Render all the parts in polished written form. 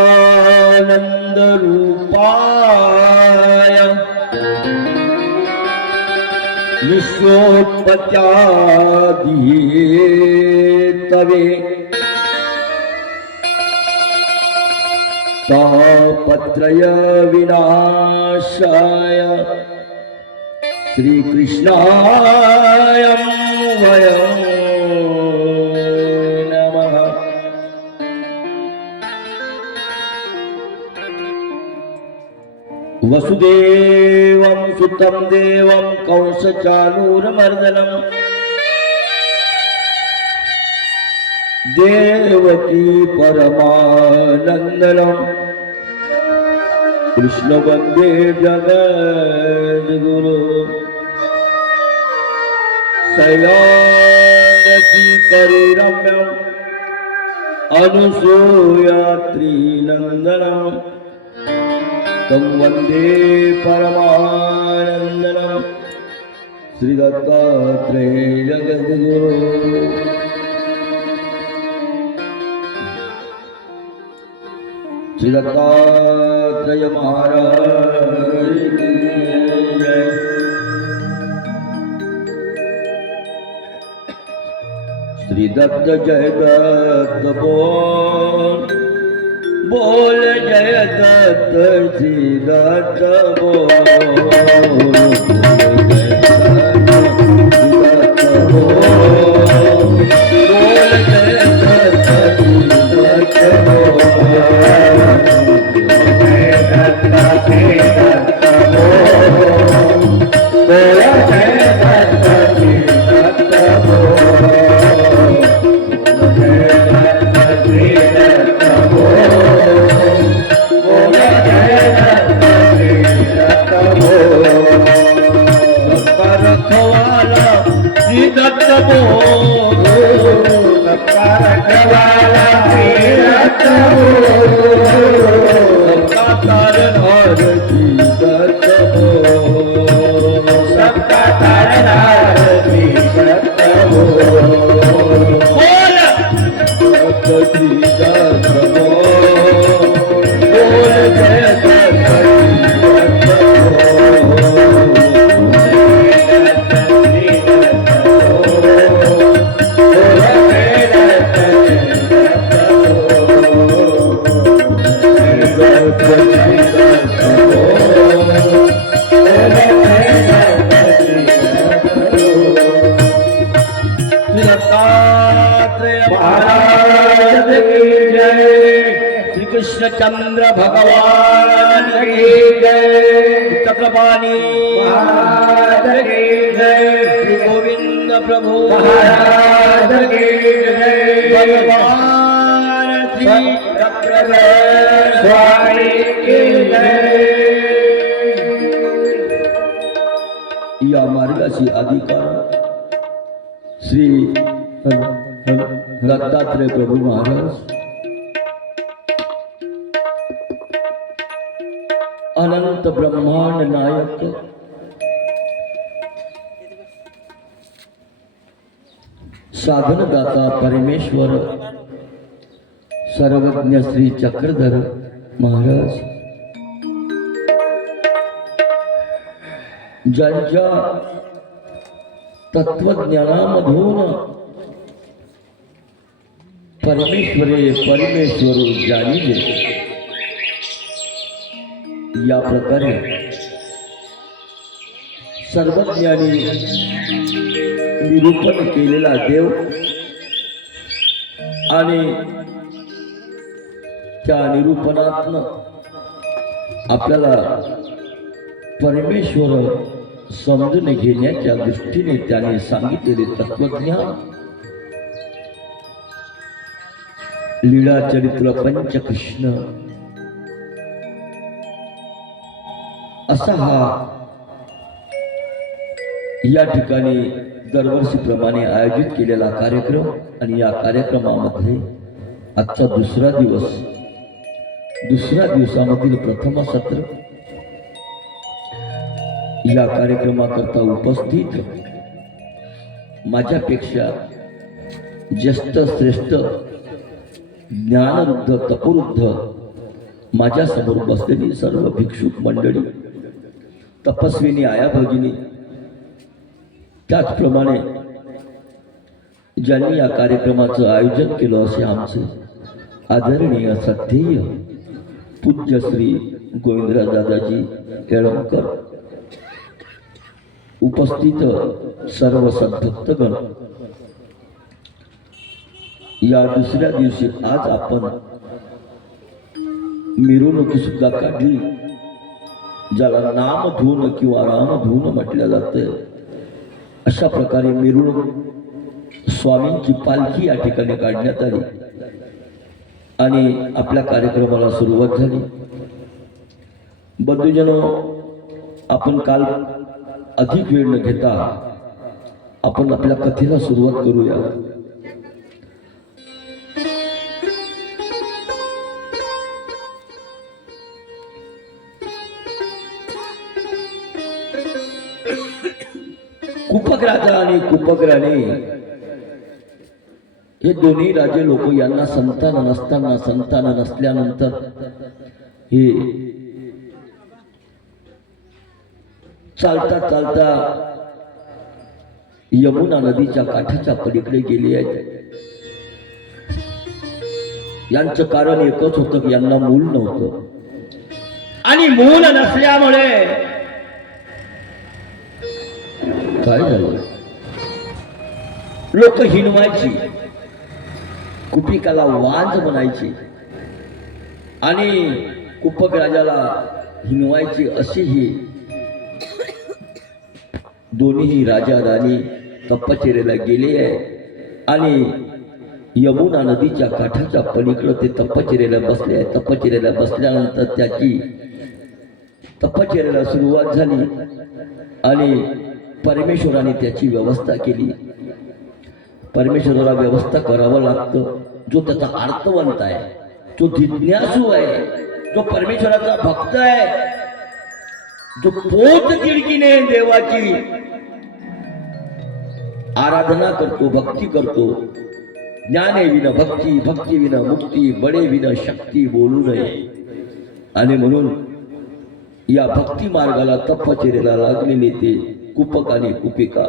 सच्चिदानंद रूपाय विश्वोत्पत्त्यादिहेतवे तापत्रय विनाशाय श्रीकृष्णाय वयम् वसुदेवं सुतं देवं कंसचाणूरमर्दनं देवकी परमानन्दनं कृष्ण वन्दे जगद्गुरु शैलान्यसीकरिरम्यम् अनुसूयात्रिनन्दनं तं वन्दे परमानन्दनं श्रीदत्तात्रेय जगद्गुरु। श्री दत्तात्रेय महाराज की जय। श्री दत्त जय दत्त बोल जय दत्त श्री दत्त बोल चंद्र भगवान की जय। चक्रपाणी महाराज की जय। श्री गोविंद प्रभु महाराज की जय। भगवान श्री चक्रधर स्वामी की जय। या मार्गाची अधिकार श्री दत्तात्रेय प्रभु महाराज अनंत ब्रह्मांड नायक साधनदाता परमेश्वर सर्वज्ञ श्री चक्रधर महाराज ज्यांच्या तत्वज्ञानामधून परमेश्वरे परमेश्वर जाणिले या प्रकारे सर्वज्ञानी निरूपण केलेला देव आणि त्या निरूपणातनं आपल्याला परमेश्वर समजून घेण्याच्या दृष्टीने त्याने सांगितलेले तत्वज्ञान लीळा चरित्र पंचकृष्ण असा हा या ठिकाणी दरवर्षीप्रमाणे आयोजित केलेला कार्यक्रम आणि या कार्यक्रमामध्ये आजचा दुसरा दिवसामधील प्रथम सत्र या कार्यक्रमाकरता उपस्थित माझ्यापेक्षा ज्येष्ठ श्रेष्ठ ज्ञानरुद्ध तपोरुद्ध माझ्या समोर बसलेली सर्व भिक्षुक मंडळी तपस्विनी आया भगिनी त्याचप्रमाणे ज्यांनी या कार्यक्रमाचं आयोजन केलं असे आमचे आदरणीय श्रद्धेय पूज्य श्री गोविंदराज दादाजी केळकर उपस्थित सर्व सद्भक्तगण या दुसऱ्या दिवशी आज आपण मिरवणुकी सुद्धा काढली ज्याला नामधून किंवा रामधून म्हटलं जातं अशा प्रकारे मिरवणूक स्वामींची पालखी या ठिकाणी काढण्यात आली आणि आपल्या कार्यक्रमाला सुरुवात झाली। बंधूजनो आपण काल अधिक वेळ न घेता आपण आपल्या कथेला सुरुवात करूया। कुपक राजा आणि कुपक राणी हे दोन्ही राजे लोक यांना संतान नसताना संतान नसल्यानंतर हे चालता चालता यमुना नदीच्या काठाच्या पलीकडे गेले आहेत। यांचं कारण एकच होतं की यांना मूल नव्हतं आणि मूल नसल्यामुळे काय झालं लोक हिनवायची कुपिकाला वांज म्हणायची आणि कुपक राजाला हिनवायची अशी ही दोन्ही राजा राणी तपश्चर्येला गेले आहे आणि यमुना नदीच्या काठाच्या पलीकडे ते तपश्चर्येला बसले आहे। तपश्चर्येला बसल्यानंतर त्याची तपश्चर्येला सुरुवात झाली आणि परमेश्वराने त्याची व्यवस्था केली। परमेश्वराला व्यवस्था करावं लागतं। जो त्याचा अर्थवंत आहे, जो जिज्ञासू आहे, जो परमेश्वराचा भक्त आहे, जो पोट तिडकीने देवाची आराधना करतो, भक्ती करतो। ज्ञाने विना भक्ती, भक्ती विना मुक्ती, बडे विना शक्ती बोलू नये। आणि म्हणून या भक्ती मार्गाला तपश्चर्येला लागलेले ते कुपक आणि कुपिका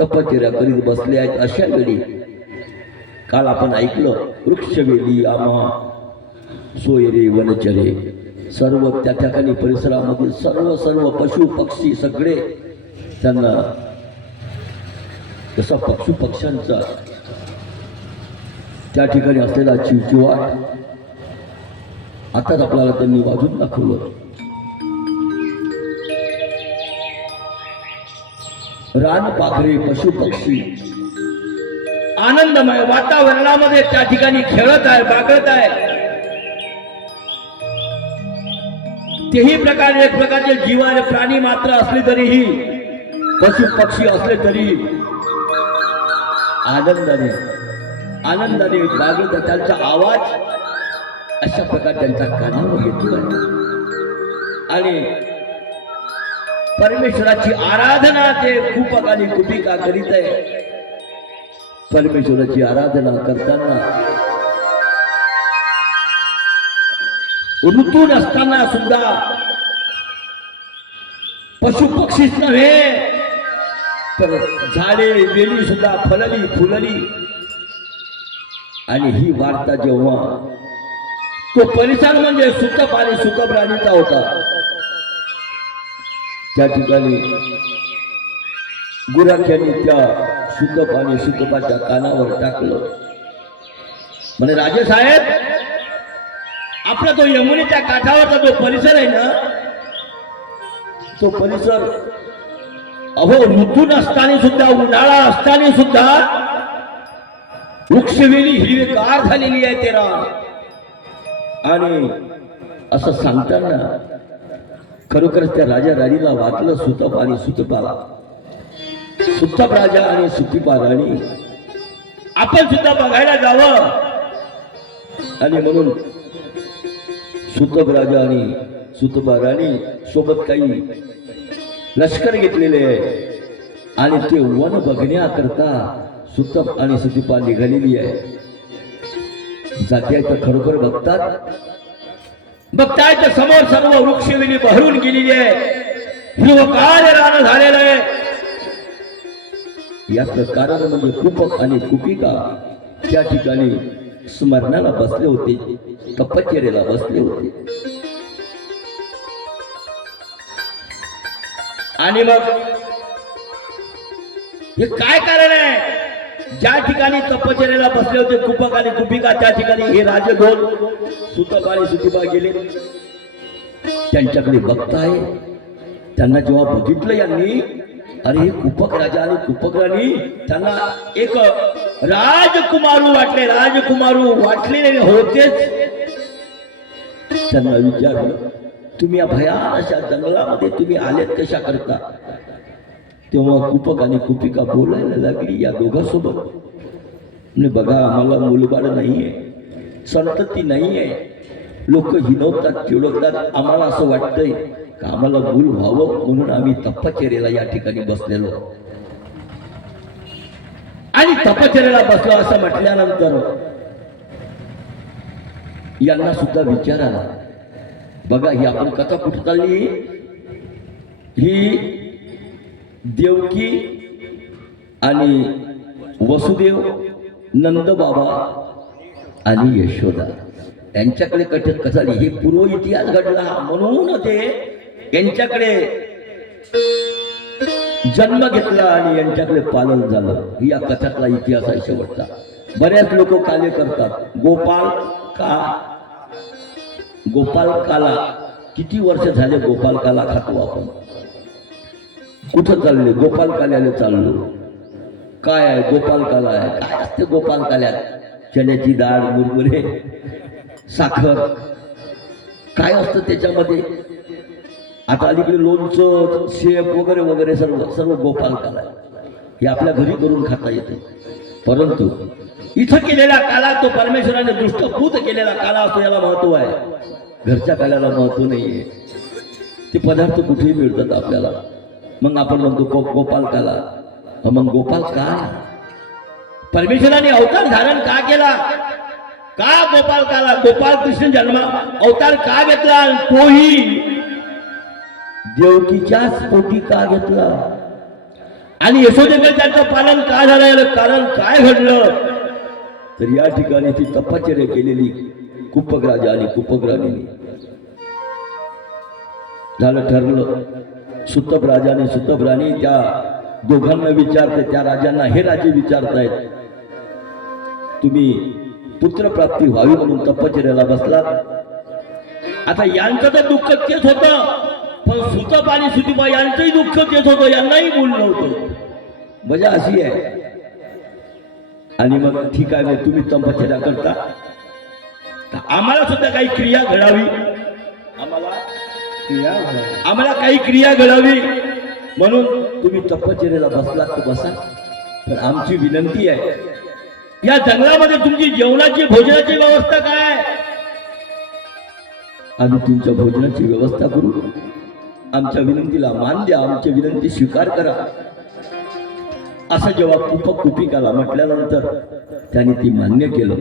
तपश्चर्या करीत बसले आहेत। अशा वेळी काल आपण ऐकलं वृक्षवेली आम्हा सोयरे वनचरे सर्व त्या ठिकाणी परिसरामधील सर्व पशु पक्षी सगळे त्यांना जसा पशु पक्ष्यांचा त्या ठिकाणी असलेला चिवचिवाट आताच आपल्याला त्यांनी वाजून दाखवलं। रान पाखरे पशु पक्षी आनंदमय वातावरणामध्ये त्या ठिकाणी खेळत आहे, बागडत आहे। तेही प्रकारे एक प्रकारचे जीवन प्राणी मात्र असले तरीही पशु पक्षी असले तरी आनंदाने बागडत, त्यांचा आवाज अशा प्रकारे त्यांच्या कानावर येतो आणि परमेश्वराची आराधना ते कुपक आणि कुपिका करीत आहे। परमेश्वराची आराधना करताना ऋतू नसताना सुद्धा पशु पक्षीच नव्हे तर झाडे वेली सुद्धा फलली फुलली। आणि ही वार्ता जेव्हा तो परिसर म्हणजे सुतप आणि सुतप राणीचा होता, त्या ठिकाणी गुराख्यांनी त्या सुतप आणि सुतपाच्या कानावर टाकलं, म्हणे राजे साहेब आपला तो यमुनेच्या काठावरचा जो परिसर आहे ना, तो परिसर अहो ऋतू नसताना सुद्धा, उन्हाळा असताना सुद्धा वृक्षवेली हिरवीगार झालेली आहे तेरा. आणि असं सांगताना खरोखरच त्या राजा राणीला वाटलं सुतप आणि सुतपाला, सुतप राजा आणि सुतपा राणी आपण सुद्धा बघायला जावं. आणि म्हणून सुतप राजा आणि सुतपा राणी सोबत काही लष्कर घेतलेले आहे आणि ते वन बघण्याकरता सुतप आणि सुतपा निघालेली आहे. जाते तर खरोखर बघताय तर समोर सर्व वृक्षवेली बहरून गेलेली आहे, हिरवगार रान झालेलं आहे. याचं कारण म्हणजे कुपक आणि कुपिका त्या ठिकाणी स्मरणाला बसले होते, तपश्चर्येला बसले होते. आणि मग हे काय कारण आहे? ज्या ठिकाणी तपश्चर्येला बसले होते कुपक आणि कुपिका, त्या ठिकाणी हे राजे दोन सुतप आणि सुतपा गेले. त्यांच्याकडे बघताय, त्यांना जेव्हा बघितलं यांनी, अरे हे कुपक राजा आणि कुपक राणी, त्यांना एक राजकुमारू वाटले, राजकुमारू वाटलेले होतेच. त्यांना विचारलं, तुम्ही या भयान अशा जंगलामध्ये तुम्ही आलेत कशा करता? तेव्हा कुपक आणि कुपिका बोलायला लागली या दोघांसोबत. म्हणजे बघा, आम्हाला मुलबाळ नाहीये, संतती नाहीये, लोक हिनवतात, चिडवतात, आम्हाला असं वाटतंय का आम्हाला मूल व्हावं, म्हणून आम्ही तपश्चर्येला या ठिकाणी बसलेलो. आणि तपश्चर्येला बसलो असं म्हटल्यानंतर यांना सुद्धा विचार आला, बघा ही आपण कथा कुठे चालली? ही देवकी आणि वसुदेव, नंद बाबा आणि यशोदा यांच्याकडे कथा आली. हे पूर्व इतिहास घडला, म्हणून ते यांच्याकडे जन्म घेतला आणि यांच्याकडे पालन झालं. या कथातला इतिहास आहे शेवटचा. बऱ्याच लोक काले करतात, गोपाल काला किती वर्ष झाले गोपाल काला खातो आपण? कुठं चालले? गोपाल काल्याला चाललो. काय आहे गोपाल काला? आहे काय असते गोपाल काल्यात? चण्याची डाळ, मुरमुरे, साखर, काय असतं त्याच्यामध्ये? आता अलीकडे लोणचं, शेप वगैरे वगैरे सर्व सर्व गोपाल काला. हे आपल्या घरी करून खाता येते. परंतु इथं केलेला काला तो परमेश्वराने दृष्टपूत केलेला काला असतो, याला महत्व आहे. घरच्या काल्याला महत्व नाहीये. ते पदार्थ कुठेही मिळतात आपल्याला. मग आपण म्हणतो गोपाल काला. मग गोपाल का? परमेश्वराने अवतार धारण का केला? का गोपाल काला? गोपाल कृष्ण जन्म अवतार का घेतला? तोही देवकीच्याच पोटी का घेतला? आणि यशोदेने त्याचं पालन का झालं? कारण काय घडलं? तर या ठिकाणी ती तपश्चर्या केलेली कुपक राजा आणि कुपक राणी झालं ठरलं. सुतप राजा आणि सुतप राणी त्या दोघांना विचारते, त्या राजांना हे राजे विचारतायत, तुम्ही पुत्रप्राप्ती व्हावी म्हणून तपश्चर्याला बसलात. आता यांचं तर दुःख तेच होतं, पण सुतप आणि सुतिपा यांचंही दुःख तेच होतं, यांनाही मूल नव्हतं. मजा अशी आहे. आणि मग ठीक आहे, तुम्ही तपश्चर्या करता, आम्हाला सुद्धा काही क्रिया घडावी, आम्हाला काही क्रिया घडावी म्हणून तुम्ही तपश्चर्याला बसलात तर बसा. पण आमची विनंती आहे, या जंगलामध्ये तुमची जेवणाची भोजनाची व्यवस्था काय? आम्ही तुमच्या भोजनाची व्यवस्था करू. आमच्या विनंतीला मान द्या, आमची विनंती स्वीकार करा. असं जेव्हा कुपक कुपिकाला म्हटल्यानंतर त्यांनी ती मान्य केलं.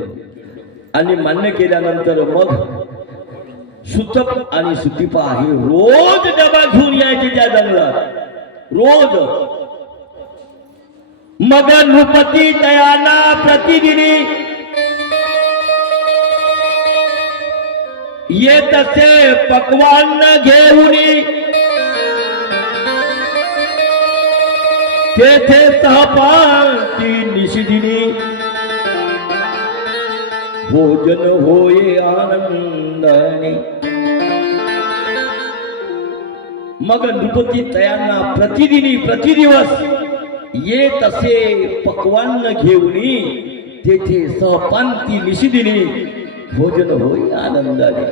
आणि मान्य केल्यानंतर मग सुतप आणि सुतिपा हे रोज डबा घेऊन यायचे त्या जंगलात, रोज. मग नृपती तयाना प्रतिदिनी येत असे पक्वान्न घेऊनी, तेथे सहपाठी निशिदिनी भोजन होय आनंदाने. मग नृपती तयांना प्रतिदिवस येत असे पक्वान्न घेऊनी तेथे सहपांती निशिदिनी भोजन होई आनंदाने.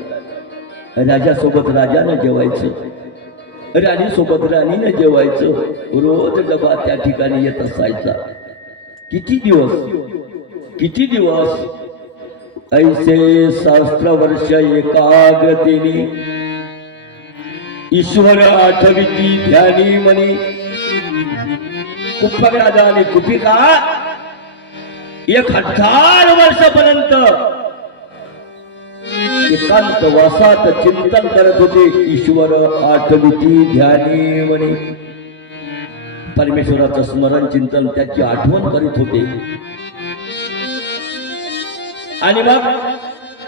राजासोबत राजानं जेवायचं, राणीसोबत राणीनं जेवायचं. रोज डबा त्या ठिकाणी येत असायचा. किती दिवस ऐसे सहस्त्रवर्ष एकाग्रतेने ईश्वर आठविती ध्यानी मनी. कुप्पराजा आणि कुपिका 1000 वर्षापर्यंत एकांत वासात चिंतन करत होते. ईश्वर आठविती ध्यानी मनी. परमेश्वराचं स्मरण चिंतन त्याची आठवण करीत होते. आणि मग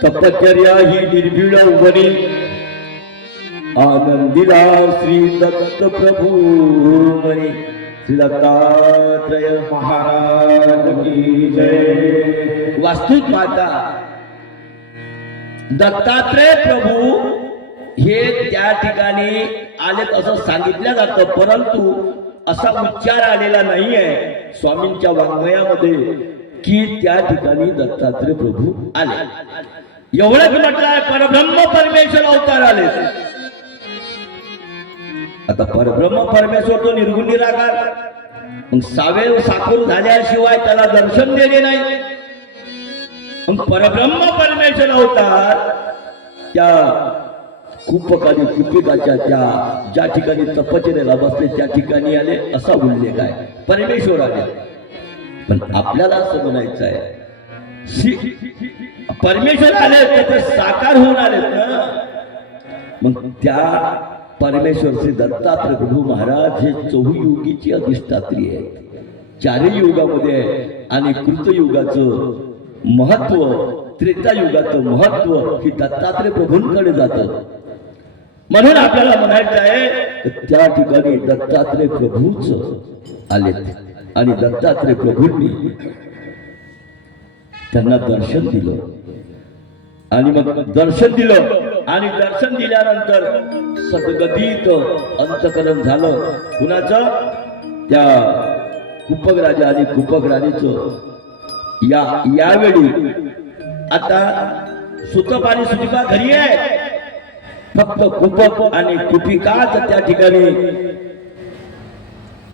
तपश्चर्या ही निर्भीड उभरी आनंदिला श्री दत्त प्रभू मनी. श्री दत्तात्रय महाराज की जय. वास्तविक माता दत्तात्रय प्रभू हे त्या ठिकाणी आलेत असं सांगितलं जातं, परंतु असा उच्चार आलेला नाही आहे स्वामींच्या वाङ्मयामध्ये की त्या ठिकाणी दत्तात्रय प्रभू आले. एवढंच म्हटलं आहे परब्रह्म परमेश्वर अवतार आले. आता परब्रह्म परमेश्वर तो निर्गुण निराकार, मग सावेल साखूर झाल्याशिवाय त्याला दर्शन देणे नाही. मग परब्रह्म परमेश्वर अवतार त्या कुप्पकानी कुपिकाच्या त्या ज्या ठिकाणी तपश्चर्याला बसले त्या ठिकाणी आले असा उल्लेख आहे. परमेश्वर आले. पण आपल्याला असं म्हणायचं आहे परमेश्वर आले तर ते साकार होऊन आलेत ना. मग त्या परमेश्वर श्री दत्तात्रय प्रभू महाराज हे चौयुगीची अधिष्ठात्री आहेत. चारही युगामध्ये आणि कृतयुगाचं महत्व, त्रेतायुगाचं महत्व हे दत्तात्रय प्रभूंकडे जातं. म्हणून आपल्याला म्हणायचं आहे त्या ठिकाणी दत्तात्रय प्रभूच आलेत आणि दत्तात्रय प्रभूंनी त्यांना दर्शन दिलं. आणि मग दर्शन दिल्यानंतर सद्गदित अंतकरण झालं. कुणाचं? त्या कुप्पक राजा आणि कुप्पक राणीचं. यावेळी आता सुतप आणि सुतिका घरी आहे, फक्त कुप्पक आणि कुपिकाच त्या ठिकाणी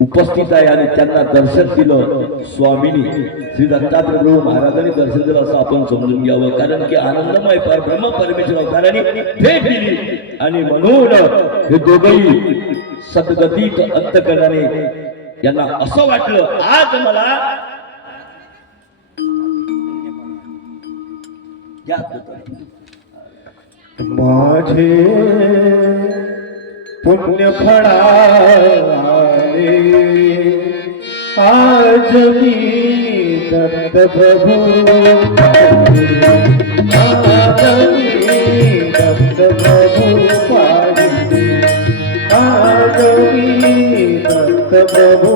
उपस्थित आहे आणि त्यांना दर्शन दिलं स्वामींनी. श्री दत्तात्रय प्रभू महाराजांनी दर्शन दिलं असं आपण समजून घ्यावं, कारण की आनंदमय परब्रह्म परमेश्वर अवतारांनी भेट दिली. आणि म्हणून हे दोघंही सद्गदित अंतकरणाने यांना असं वाटलं आज मला माझे पुण्य फळाले आज मी दत्त प्रभू. आज मी दत्त प्रभू पाहिजे. आज मी दत्त प्रभू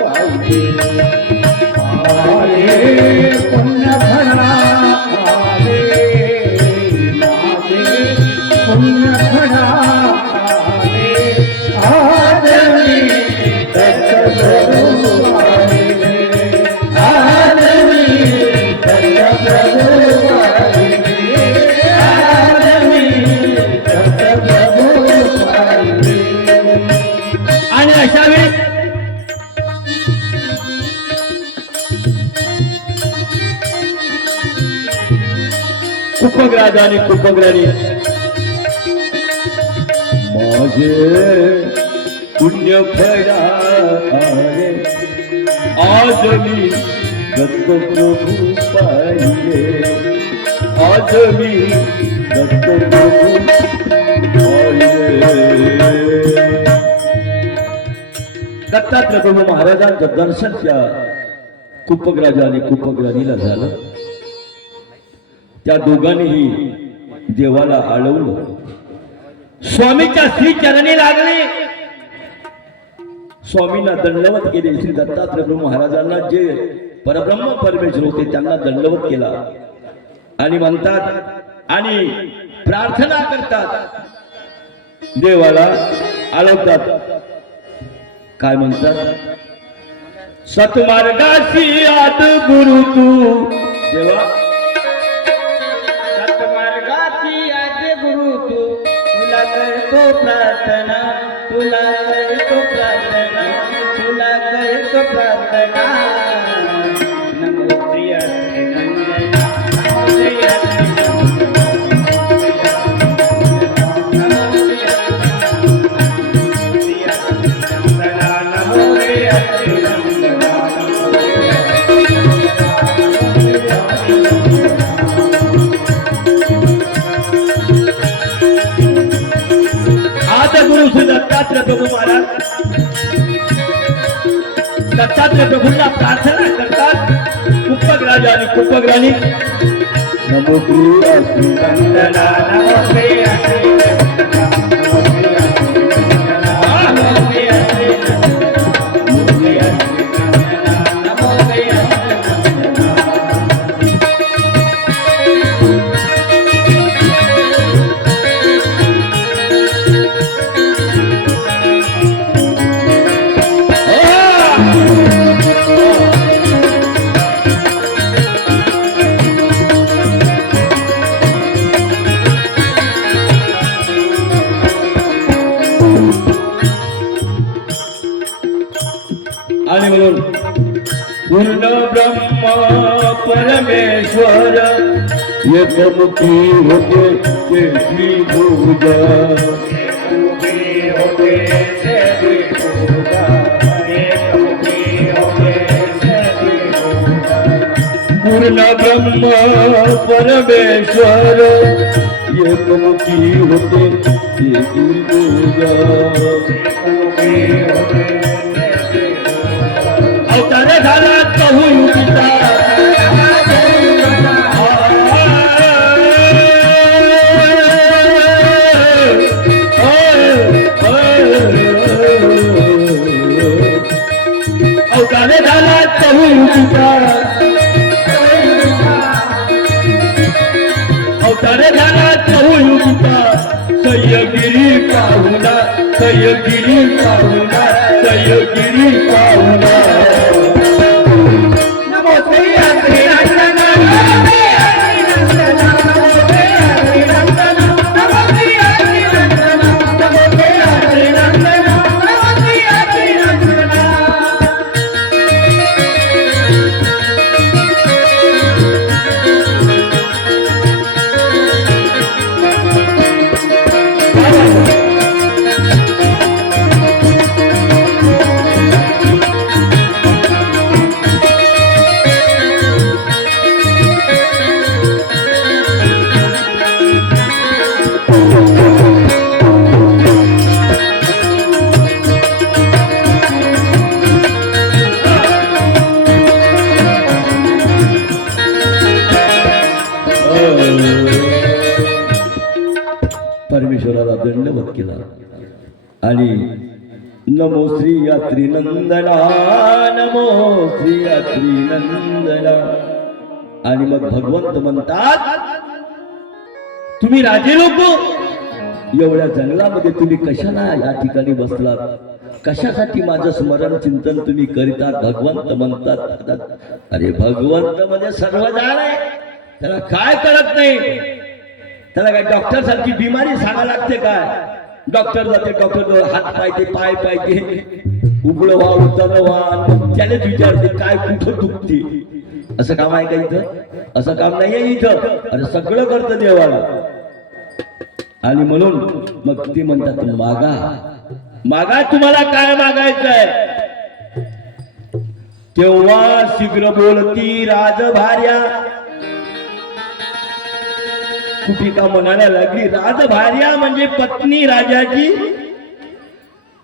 पाहिजे. आले पुण्य फळाले माझे पुण्य फळाले आज मी दत्त प्रभू पाहिले. आज मी दत्त प्रभू पाहिले. आज मी दत्त प्रभू पाहिले. आणि अशा वेळी कुप्पक राजा आणि कुप्पक राणी माझे पुण्य फळाले आज मी दत्त प्रभू पाहिले. आज मी दत्त प्रभू पाहिले. दत्तात्रय प्रभू महाराजांचं दर्शन त्या कुप्पक राजा आणि कुप्पक राणीला झालं. त्या दोघांनीही देवाला आळवलं, स्वामीच्या श्री चरणी लागले, स्वामींना दंडवत केले. श्री दत्तात्रय प्रभू महाराजांना जे परब्रह्म परमेश्वर होते त्यांना दंडवत केला. आणि म्हणतात आणि प्रार्थना करतात, देवाला आळवतात. काय म्हणतात? सतमार्गाशी आद गुरु तू देवा, सत्मार्गाची आद्य गुरु तू, तुला करतो प्रार्थना, तुला करतो प्रार्थना, तुला करतो प्रार्थना. नमो श्री नंदना, नमो श्री गुरु श्री दत्तात्रय प्रभू महाराज दत्तात्रय प्रभूंना प्रार्थना करतात. कुप्पक राजा आणि कुप्पक राणी, नमो श्री नंदना, नमो श्री आणि म्हणून पूर्ण ब्रह्म परमेश्वर एकमुखी होते ते श्रीभुज. पूर्ण ब्रह्म परमेश्वर एकमुखी होते ते श्रीभुज. अवतार झाला कहू पिता, अवतार झाला कहू पिता, अवतार झाला कहू पिता. सह्यगिरी पाहुणा, सह्यगिरी पाहुणा, सह्यगिरी पाहुणा. नमो श्री नंदना, परमेश्वराला दंडवत केला आणि नमो श्री यात्री नंदना, नमो श्री यात्री नंदना. आणि मग भगवंत म्हणतात, तुम्ही राजे लोक एवढ्या जंगलामध्ये तुम्ही कशाला या ठिकाणी बसलात, कशासाठी माझं स्मरण चिंतन तुम्ही करीतात. भगवंत म्हणतात, अरे भगवंत म्हणजे सर्वजाण आहे, त्याला काय कळत नाही. त्याला काय डॉक्टर सारखी बिमारी सांगा लागते काय? डॉक्टर जाते, डॉक्टर हात पायते, पाय पायते, उघड व्हा उतरलं व्हा, त्यानेच विचारते काय कुठं दुखते. असं काम आहे का इथं? असं काम नाहीये इथं. अरे सगळं करतं देवाला. आणि म्हणून मग ते म्हणतात, मागा मागा, तुम्हाला काय मागायचं आहे. तेव्हा शीघ्र बोलती राजभार्या, कुठे का म्हणायला लागली, राजभार्या म्हणजे पत्नी राजाची.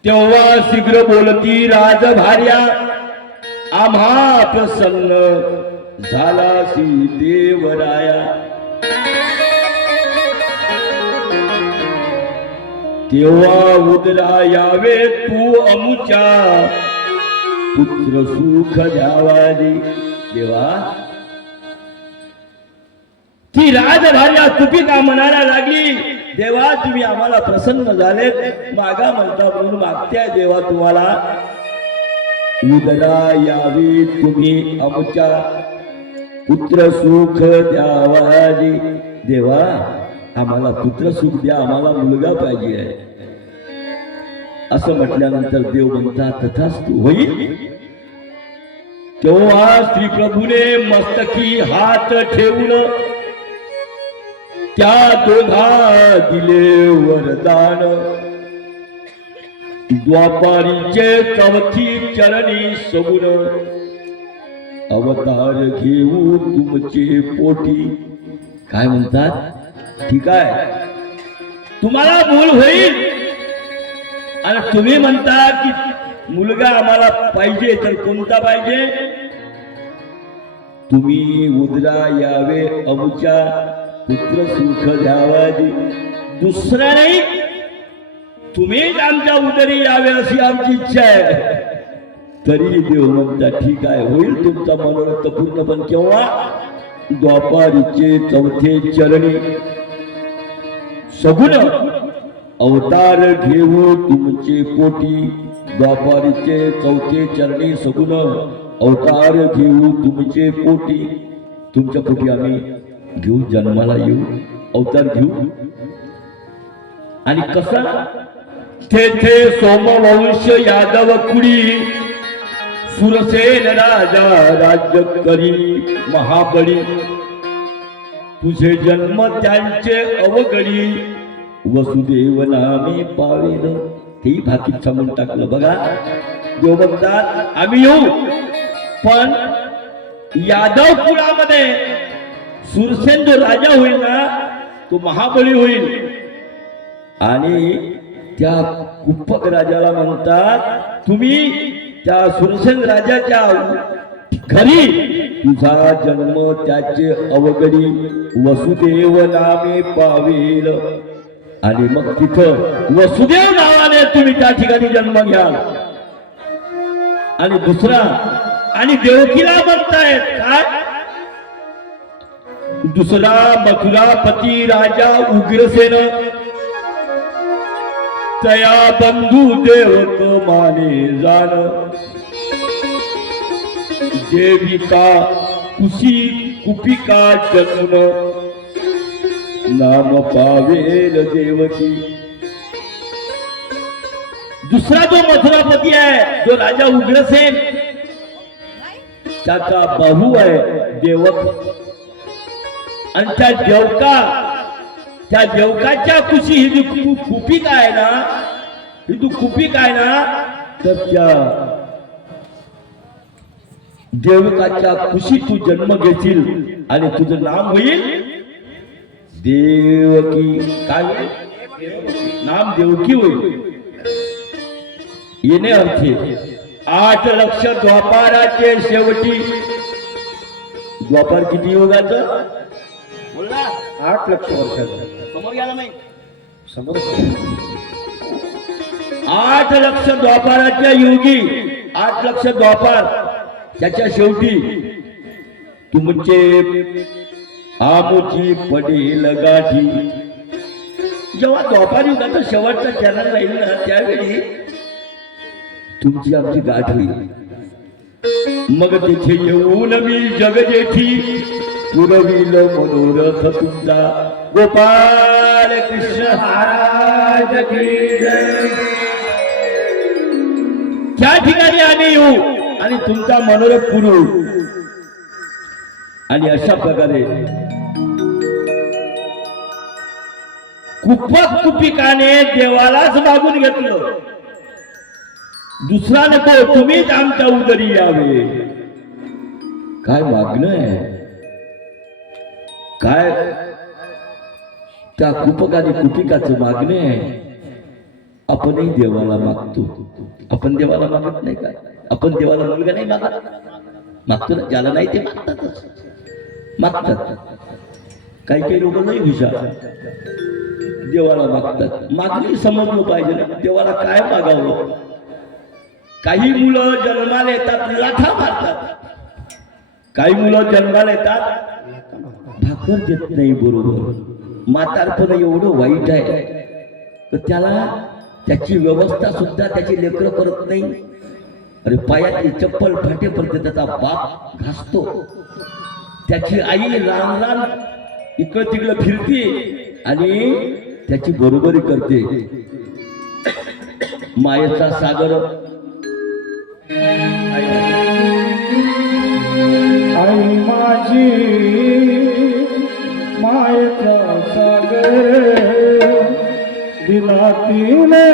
तेव्हा शीघ्र बोलती राजभार्या, आम्हा प्रसन्न झालासी देवराया. तेव्हा उदरा यावे तू अमुच्या, पुत्र सुख द्यावा दे. देवा ती राजभार्या कुपिका म्हणायला लागली, देवा तुम्ही आम्हाला प्रसन्न झाले, मागा म्हणता म्हणून मागत्या देवा तुम्हाला, उदरा यावी तुम्ही आमच्या पुत्र सुख द्यावाजी. देवा आम्हाला पुत्र सुख द्या, आम्हाला मुलगा पाहिजे आहे. असं म्हटल्यानंतर देव म्हणतात तथास्तु होईल. तेव्हा श्री प्रभूने मस्तकी हात ठेवून त्या दोघा दिले वरदान. द्वापारीचे चौथी चरणी सगुण अवतार घेऊ तुमचे पोटी. काय म्हणतात, ठीक आहे तुम्हाला मूल होईल आणि तुम्ही म्हणता की मुलगा आम्हाला पाहिजे, तर कोणता पाहिजे. तुम्ही उदरा यावे अमुच्या पुत्र सुख द्यावाजी. दुसरा नाही, तुम्हीच आमच्या उदरी यावे अशी आमची इच्छा आहे. तरी देव म्हणता ठीक आहे, होईल तुमचा मनोरथ पूर्ण. पण केव्हा, द्वापारीचे चौथे चरणी सगुण अवतार घेऊ तुमचे पोटी. द्वापारीचे चौथे चरणी सगुण अवतार घेऊ तुमचे पोटी. तुमच्या पोटी आम्ही घेऊ, जन्माला येऊ, अवतार घेऊ. आणि कसा, तेथे सोमवंश यादव कुडी सुरसेन राजा राज्य करी महाबळी. तुझे जन्म त्यांचे अवघडी वसुदेव नामे पावेल. तेही भाकीत सांगून टाकलं. बघा देव म्हणतात आम्ही येऊ, पण यादव कुळामध्ये सुरसेन जो राजा होईल ना, तो महाबळी होईल. आणि त्या कुप्पक राजाला म्हणतात तुम्ही त्या सुरसेन राजाच्या घरी तुझा जन्म त्याचे अवघडी वसुदेव नामे पावेल. आणि मग तिथं वसुदेव नावाने तुम्ही त्या ठिकाणी जन्म घ्याल. आणि दुसरा, आणि देवकीला म्हणतायत काय, दुसरा मथुरापती राजा उग्रसेन तया बंधू देवक माने जाण. देविका कुशी कुपिका जन्म नाम पावेल देवकी. दुसरा जो मथुरापती आहे, जो राजा उग्रसेन, त्याचा बाहू आहे देवक. आणि त्या देवकाच्या कुशी ही जी कुपिका आहे ना, ही तू कुपिका आहे ना, तर त्या देवकाच्या कुशी तू जन्म घेशील आणि तुझं नाम होईल देवकी. काय होईल नाम, देवकी होईल. येणे अर्थे 8 लक्ष द्वापाराचे शेवटी. द्वापार किती युगाचं बोलला, 8 लक्ष वर्षाचा. समोर गेला नाही, समोर 8 लक्ष द्वापाराच्या युगी, 8 लक्ष द्वापार, त्याच्या शेवटी तुमचे आमुची पडेल गाठी. जेव्हा द्वापार युगाचा शेवटचा चरण राहील ना, त्यावेळी तुमची आमची गाठ होईल. मग तिथे येऊन मी जगजेठी पुरविल मनोरथ तुमचा. गोपाल कृष्ण महाराज की जय. त्या ठिकाणी आम्ही येऊ आणि तुमचा मनोरथ पुरवू. आणि अशा प्रकारे कुप्पक कुपिकाने देवालाच मागून घेतलं, दुसरा नको, तुम्हीच आमच्या उदरी यावे. काय मागणं आहे, काय त्या कुपकाने कुपिकाचं मागणं आहे. आपणही देवाला मागतो. आपण देवाला मागत नाही का, आपण देवाला मुलगा नाही मागत, मागतो ना. ज्याला नाही ते मागतातच, मागतात. काही काही लोक नाही हुशार, देवाला मागतात. मागणी समजलं पाहिजे ना, देवाला काय मागावं. काही मुलं जन्माला येतात लाथा मारतात, काही मुलं जन्माला येतात भाकरी भाकर देत नाही बरोबर. म्हातारपण एवढं वाईट आहे तर त्याला त्याची व्यवस्था सुद्धा त्याची लेकरं करत नाही. अरे पायातली चप्पल फाटेपर्यंत त्याचा बाप घासतो. त्याची आई लहान लहान इकडं तिकडं फिरते आणि त्याची बरोबरी करते. मायेचा सागर आई माझी मायेचा सागर दिला तिने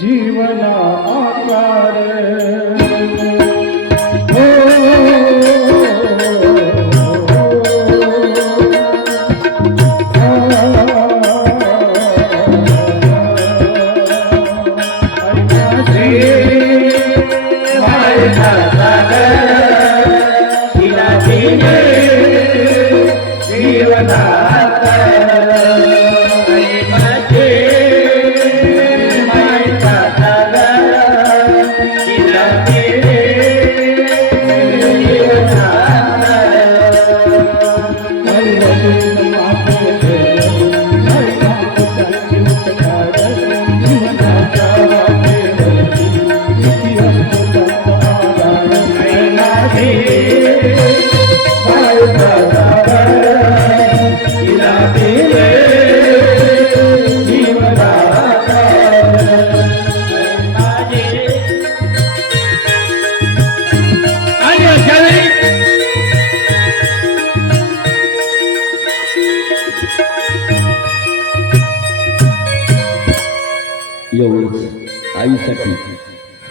जीवना आकार. एवढंच आईसाठी.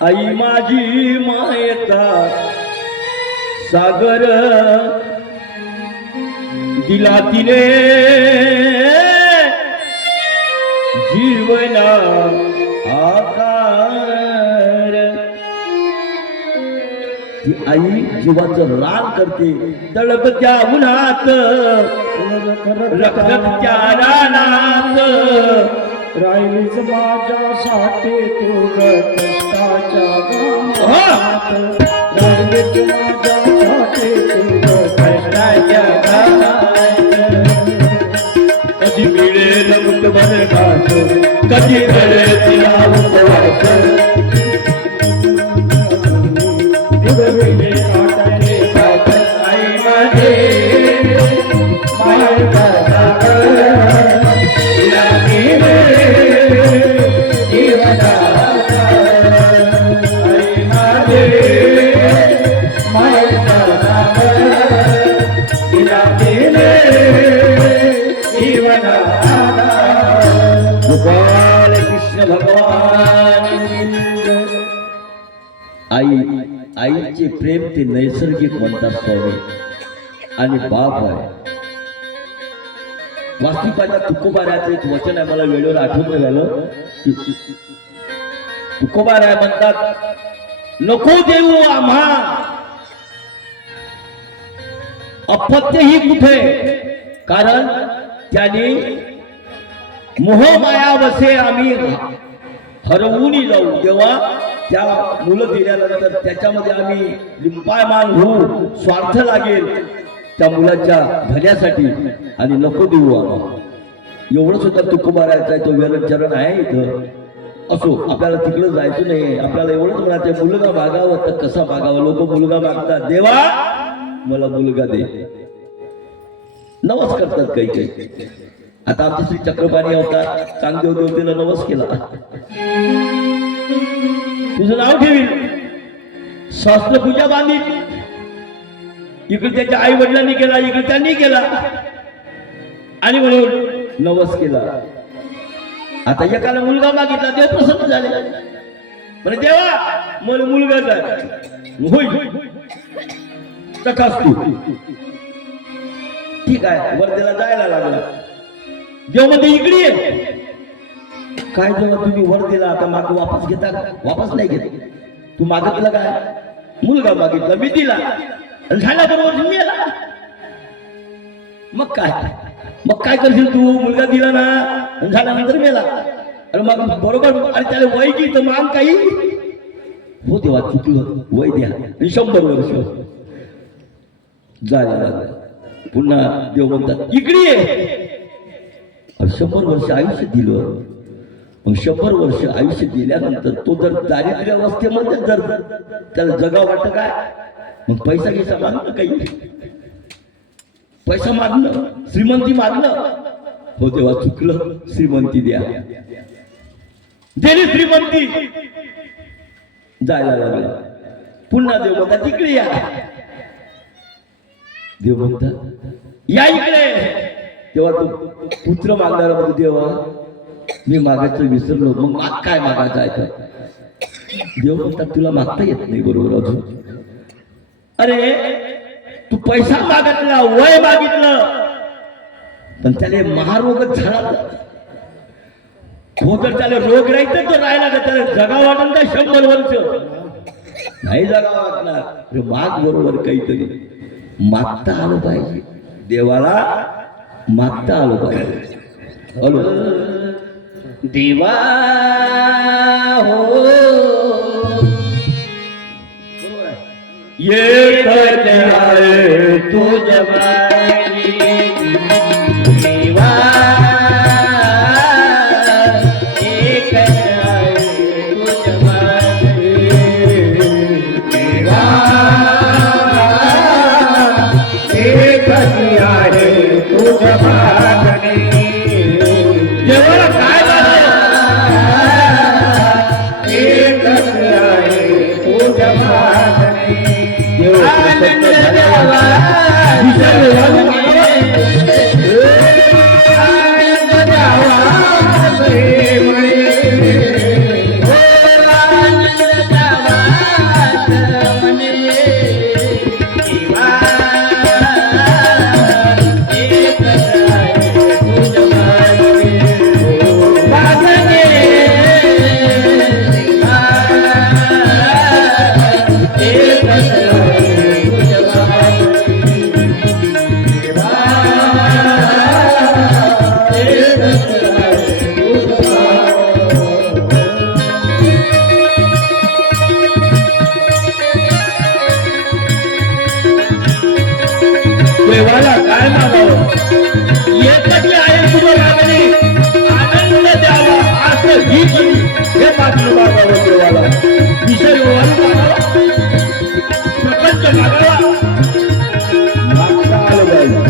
आई माझी मायेचा सागर दिला तिने जीवना आकार. ती आई जीवाचं रान करते. तळपत्या उन्हात रखरखत्या रानात राहिलीच माझ्यासाठी तू कष्टाच्या गावात. राहिलीच माझ्यासाठी तू कष्टाच्या गावात. कधी मिळेल मुठभर घास, कधी मिळेल तिला उपवास. दिवसभर काटाने पाठ आई माझे मायेचा सागर दिला तिने जीवना आकार. आई माझे मायेचा सागर दिला तिने जीवना आकार. गोपाल कृष्ण भगवान. आईचे प्रेम ते नैसर्गिक म्हणतात स्वामी. आणि बाप आहे वास्तविकता. तुकोबाराचं एक वचन आहे, मला वेळेवर आठवण झालं. तुकोबाराय म्हणतात, नको देऊ आम्हा अपत्यही कुठे, कारण त्याने मोहमाया वसे आम्ही हरवून जाऊ. तेव्हा त्या मुलं दिल्यानंतर त्याच्यामध्ये आम्ही लिंपायमान होऊ. स्वार्थ लागेल त्या मुलाच्या भल्यासाठी आणि नको देऊ आम्हाला. एवढं सुद्धा तुकोबारायचा तो वेलचरण आहे इथं. असो, आपल्याला तिकडं जायचं नाही. आपल्याला एवढंच म्हणायचं, मुलगा मागावं तर कसा मागावं. लोक मुलगा मागतात, देवा मला मुलगा दे. नवस करतात काही काही. आता आमचे श्री चक्रपाणी होता, चांगदेव देवतेला नवस केला, तुझं नाव ठेवील, शास्त्र पूजा बांधील. इकडे त्याच्या आई वडिलांनी केला, इकडे त्यांनी केला आणि म्हणून नवस केला. आता एकाला मुलगा मागितला, देव प्रसन्न झाले. म्हणजे देवा मला मुलगा जाय होईल तू. ठीक आहे, वर्धेला जायला लागला. देव मध्ये इकडे ये. काय जेव्हा तुम्ही वर दिला आता माग वापस घेता? वापस नाही घेत. तू मागितलं काय? मुलगा मागितला, मी दिला, झाला बरोबर मेला. मग काय करशील तू? मुलगा दिला ना, झाल्यानंतर मेला. अरे मग बरोबर. अरे त्याला वय की तर मान काही हो देवा चुकलं, वय द्या. 100 वर्ष जायला लागलं. पुन्हा देव म्हणतात इकडे ये. 100 वर्ष आयुष्य दिलं. मग 100 वर्ष आयुष्य दिल्यानंतर तो जर दारिद्र्य अवस्थेमध्ये जर त्याला जगाव वाटतं काय, मग पैसा घ्यायचा मागणं, काही पैसा मागणं, श्रीमंती मागणं. हो तेव्हा चुकलं, श्रीमंती द्या. दिली श्रीमंती, जायला लागला. पुन्हा देव म्हणतात इकडे या. देव म्हणतात या इकडे. तेव्हा तो पुत्र मागणारा म्हणतो देवा मी मागायचं विसरलो, मग माग काय मागायचं आहे तर. देव म्हणतात तुला मागता येत नाही बरोबर अजून. अरे तू पैसा मागितला, वय मागितलं, पण त्याला महारोगच झाला. हो तर त्याला रोग राहायचं तो राहिला तर त्याला जगा वाटून काय 100 वर्ष नाही जगा वाटणार. माग बरोबर काहीतरी मागता आलं पाहिजे. देवाला मागता आलं पाहिजे. हॅलो देवा हो ये करते तू जवानी देवा देवाला काय मागावं. एकच आहे तुझं मागणी, आनंद द्यावा असं ही करी. हे मागणं मागावं देवाला. विषय मागावा, प्रपंच मागावा, मागता आलं पाहिजे.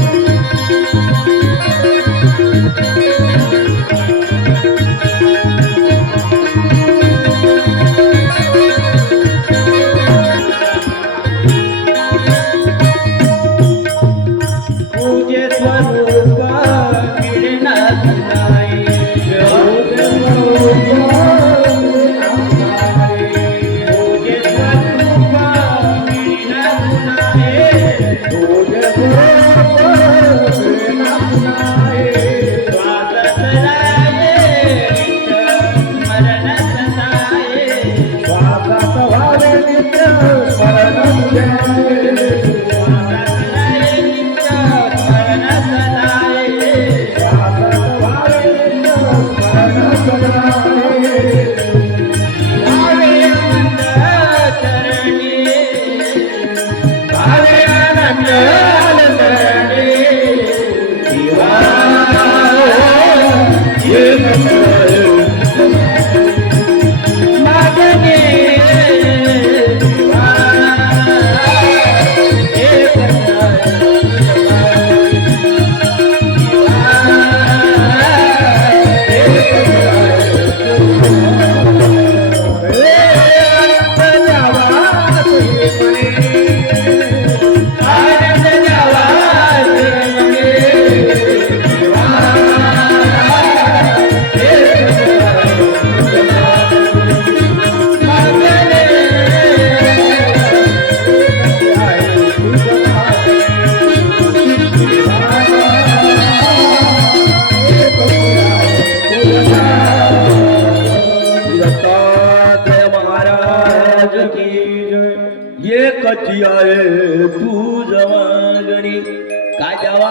काय द्यावा?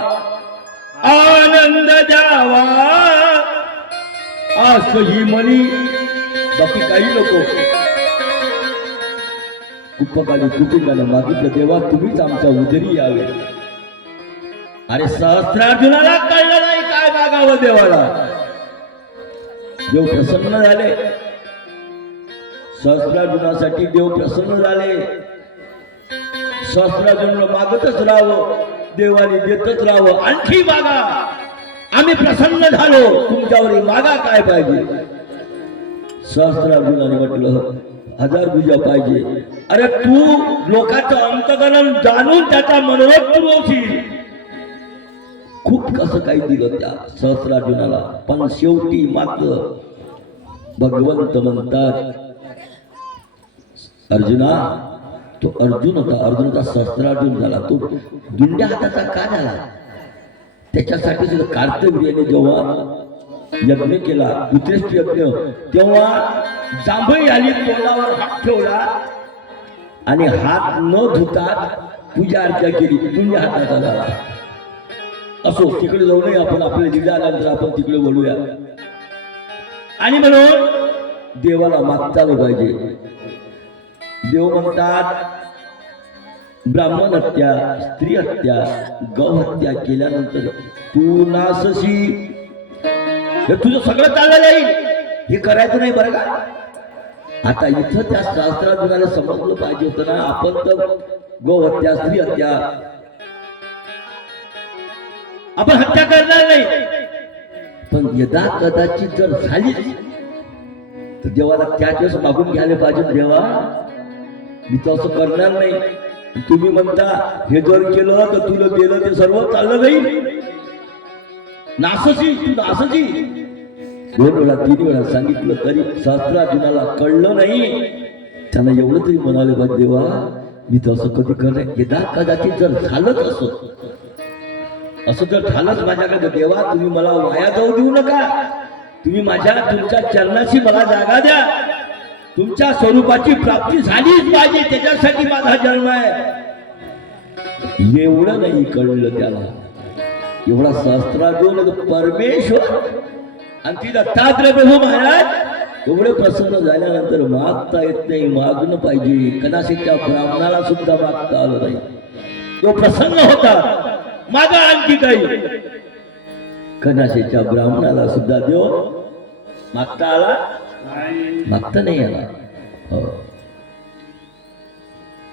आनंद द्यावा असही म्हणी. बाकी काही लोक कुप्पकाली कुटुंबाला मागितलं देवा तुम्हीच आमच्या उदरी यावे. अरे सहस्त्रार्जुनाला कळलं नाही काय मागावं देवाला. देव प्रसन्न झाले. सहस्त्रार्जुनासाठी देव प्रसन्न झाले. सहस्त्रार्जुन मागतच राहावं, देवाने देतच राहावं. आणखी मागा, आम्ही प्रसन्न झालो, तुमच्यावर मागा काय पाहिजे. सहस्त्रार्जुनाने म्हटलं 1000 भुजा पाहिजे. अरे तू लोकांचं अंतकरण जाणून त्याचा मनोरथ पुरवशील. खूप कसं काही दिलं त्या सहस्त्रार्जुनाला, पण शेवटी मात्र भगवंत म्हणतात अर्जुना, तो अर्जुन होता, अर्जुनाचा सहस्त्रार्जुन झाला, तो दुंड्या हाताचा का झाला. त्याच्यासाठी सुद्धा कार्तवीर्याने जेव्हा यज्ञ केला, उत्कृष्ट यज्ञ, तेव्हा जांभई आली, तोंडावर हात ठेवला आणि हात न धुता पूजा अर्चा केली, दुंड्या हाताचा झाला. असो, तिकडे जाऊ नये आपण, आपल्या जिल्हा आल्यानंतर आपण तिकडे वळूया. आणि म्हणून देवाला मागता आलं पाहिजे. देव म्हणतात ब्राह्मण हत्या, स्त्री हत्या, गौ हत्या केल्यानंतर तू नासशी. हे तुझं सगळं चाललं जाईल, हे करायचं नाही बरं का. आता इथं त्या सहस्त्रार्जुनाला समजलं पाहिजे होतं ना, आपण तर गौ हत्या, स्त्री हत्या आपण हत्या करणार नाही, पण यदा कदाचित जर झाली तर देवाला त्या दिवस मागून घ्यायला पाहिजे. देवा मी तर असं करणार नाही. तुम्ही म्हणता हे जर केलं तर तुला गेलं ते सर्व चाललं जाईल. नासची, तू नासची. 2 वेळा 3 वेळा सांगितलं तरी सहस्त्रार्जुनाला कळलं नाही. त्यांना एवढं तरी म्हणाले बा देवा मी तर असं कधी करणार. यदा कदाचित जर झालंच असं जर झालंच माझ्याकडे, देवा तुम्ही मला वाया जाऊ देऊ नका. तुम्ही तुमच्या चरणाशी मला जागा द्या. तुमच्या स्वरूपाची प्राप्ती झालीच पाहिजे, त्याच्यासाठी माझा जन्म आहे. एवढं नाही कळलं त्याला. एवढा सहस्त्रार्जुन परमेश्वर आणि ती दत्तात्रय प्रभू महाराज एवढे प्रसन्न झाल्यानंतर मागता येत नाही, मागणं पाहिजे. कदाचितच्या ब्राह्मणाला सुद्धा मागता आलं नाही. तो प्रसन्न होता, मागा आणखी काही. कदाचितच्या ब्राह्मणाला सुद्धा देव मागता आला, मागता नाही आला.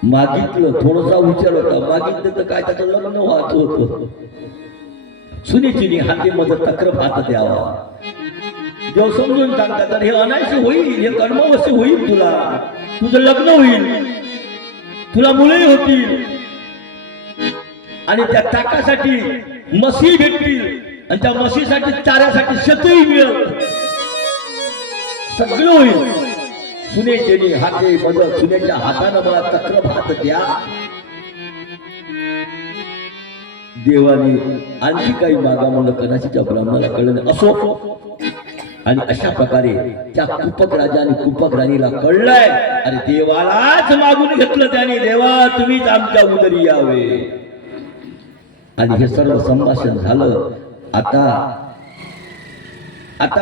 मागितलं, थोडासा विचार होता, मागितलं तर काय त्याचं लग्न व्हायचं होतं. सुनीचिनी हातीमध्ये तक्र भात द्यावा. देव समजून सांगतात तर हे अनायशी होईल, हे कर्मवशी होईल, तुझं लग्न होईल, तुला मुलंही होतील आणि त्या ताकासाठी म्हशी भेटतील आणि त्या म्हशीसाठी चाऱ्यासाठी शेतही मिळेल, सगळं होईल. सुनेचे हाते मदत, सुनेच्या हातानं मला तक्र भात द्या. देवाने आणखी काही मागा म्हणलं, कदाचितच्या ब्राह्मणाला कळलं नाही. असो, आणि अशा प्रकारे त्या कुपक राजा आणि कुपक राणीला कळलंय. अरे देवालाच मागून घेतलं त्याने, देवा तुम्हीच आमच्या उदरी यावे. आणि हे सर्व संभाषण झालं. आता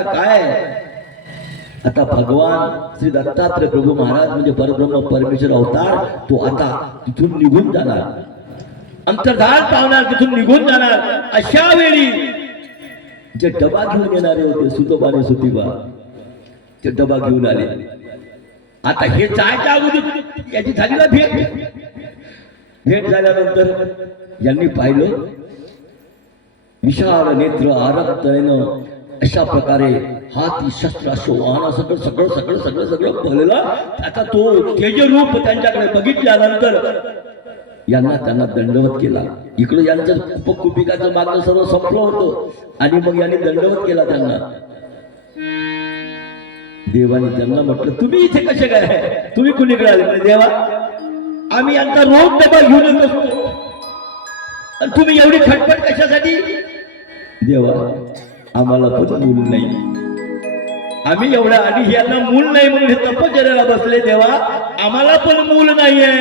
काय, आता भगवान श्री दत्तात्रय प्रभू महाराज म्हणजे परब्रह्म परमेश्वर अवतार, तो आता तिथून निघून जाणार, अंतर्धान पावणार, तिथून निघून जाणार. अशा वेळी जे डबा घेऊन येणारे होते सुतोबा सुतीबा, ते डबा घेऊन आले. आता हे जायच्या अगोदर याची झाली ना भेट झाल्यानंतर यांनी पाहिलं, विशाल नेत्र आरक्तनेनं अशा प्रकारे हाती शस्त्र वाहन सगळं सगळं सगळं सगळं सगळं भरलेलं. आता तो तेज रूप त्यांच्याकडे बघितल्यानंतर त्यांना दंडवत केला. इकडे यांचं कुपिकाचं मागणं सर्व संपलं होतं आणि मग यांनी दंडवत केला त्यांना. देवाने त्यांना म्हटलं तुम्ही इथे कसे काय, तुम्ही कुणीकडे आले. म्हणजे देवा आम्ही यांचा रोज डबा घेऊन येत असतो आणि तुम्ही एवढी खटपट कशासाठी. देवा आम्हाला पण मूल नाही, आम्ही एवढा, आणि यांना मूल नाही म्हणून हे तपश्चर्याला बसले. देवा आम्हाला पण मूल नाहीये,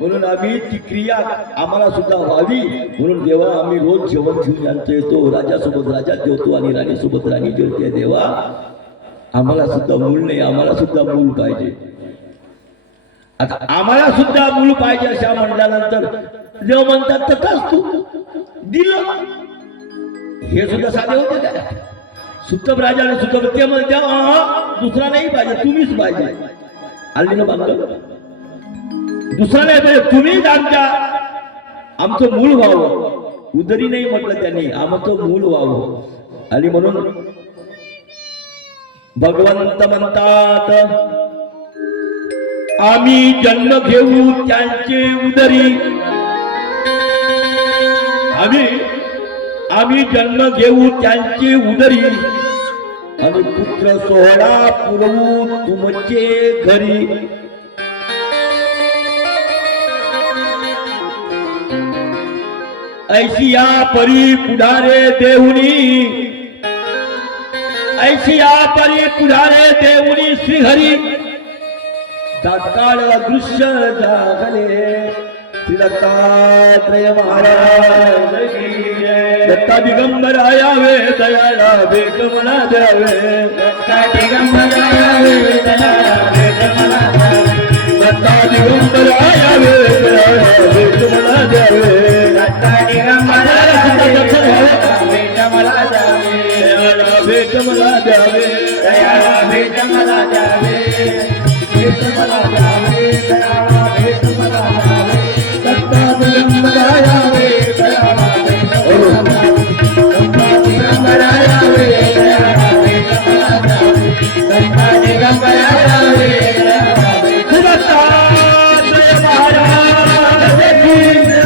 म्हणून आम्ही ती क्रिया आम्हाला सुद्धा व्हावी म्हणून देवा आम्ही रोज जेवण घेऊन यांचं येतो, राजासोबत राजा जेवतो आणि राणीसोबत राणी जेवते. देवा आम्हाला सुद्धा मूल नाही, आम्हाला सुद्धा मूल पाहिजे. आता आम्हाला सुद्धा मूल पाहिजे अशा म्हटल्यानंतर देव म्हणतात तथाच तू दिलं. हे सुद्धा साधे होते का? सुतप राजाने सुतप ते म्हणते दुसरा नाही पाहिजे, तुम्हीच पाहिजे. आलीनं बांधलं, दुसरा नाही पाहिजे, तुम्हीच आमचं मूळ व्हावं. उदरी नाही म्हटलं त्यांनी, आमचं मूळ व्हावं. आणि म्हणून भगवंत म्हणतात, आम्ही जन्म घेऊ त्यांचे उदरी. आम्ही जन्म घेऊ त्यांचे उदरी आणि पुत्र सोहळा पुरवू तुमचे घरी. ऐशिया परी पुढारे देऊनी, ऐशिया परी पुढारे देऊनी श्रीहरी. तात्काळ दृश्य जागले श्री दत्तात्रय महाराज की जय. दत्ता दिगंबर यावे दयाला भेट मला द्यावे. दत्ता दिगंबर यावे दयाला भेट मला द्यावे. दत्ता दिगंबर यावे दयाला भेट मला द्यावे. दत्ता दिगंबर भेट मला द्यावे. दयाला भेट मला द्यावे. दयाला भेट मला द्यावे. भेट मला द्यावे. दयाला भेट मला द्यावे. दत्ता दिगंबर यावे दयाला भेट मला द्यावे. दत्ता दिगंबर यावे दयाला भेट मला द्यावे. दत्ता दिगंबर यावे दयाला भेट दत्तात्रय महाराज की जय.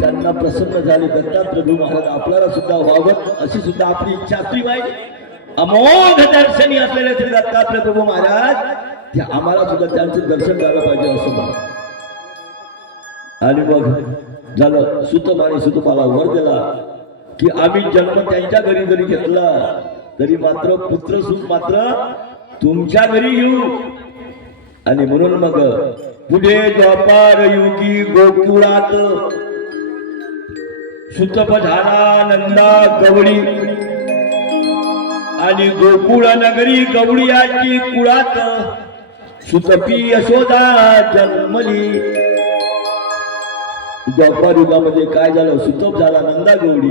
त्यांना प्रसन्न झाले दत्तात्रय महाराज आपल्याला सुद्धा व्हावं अशी सुद्धा आपली इच्छा असली पाहिजे. अमोघ दर्शनी असलेले श्री दत्तात्रय प्रभू महाराज ते आम्हाला सुद्धा त्यांचं दर्शन झालं पाहिजे असं म्हणा. आणि मग झालं, सुतमाने सुतमाला वर दिला की आम्ही जन्म त्यांच्या घरी जरी घेतला तरी मात्र पुत्र सुत मात्र तुमच्या घरी येऊ. आणि म्हणून मग पुढे द्वापार युगी गोकुळात सुतप झाला नंदा गवळी. आणि गोकुळ नगरी गवळीयाची कुळात सुतपी यशोदा जन्मली. द्वापार युगामध्ये काय झालं, सुतप झाला नंदा गवळी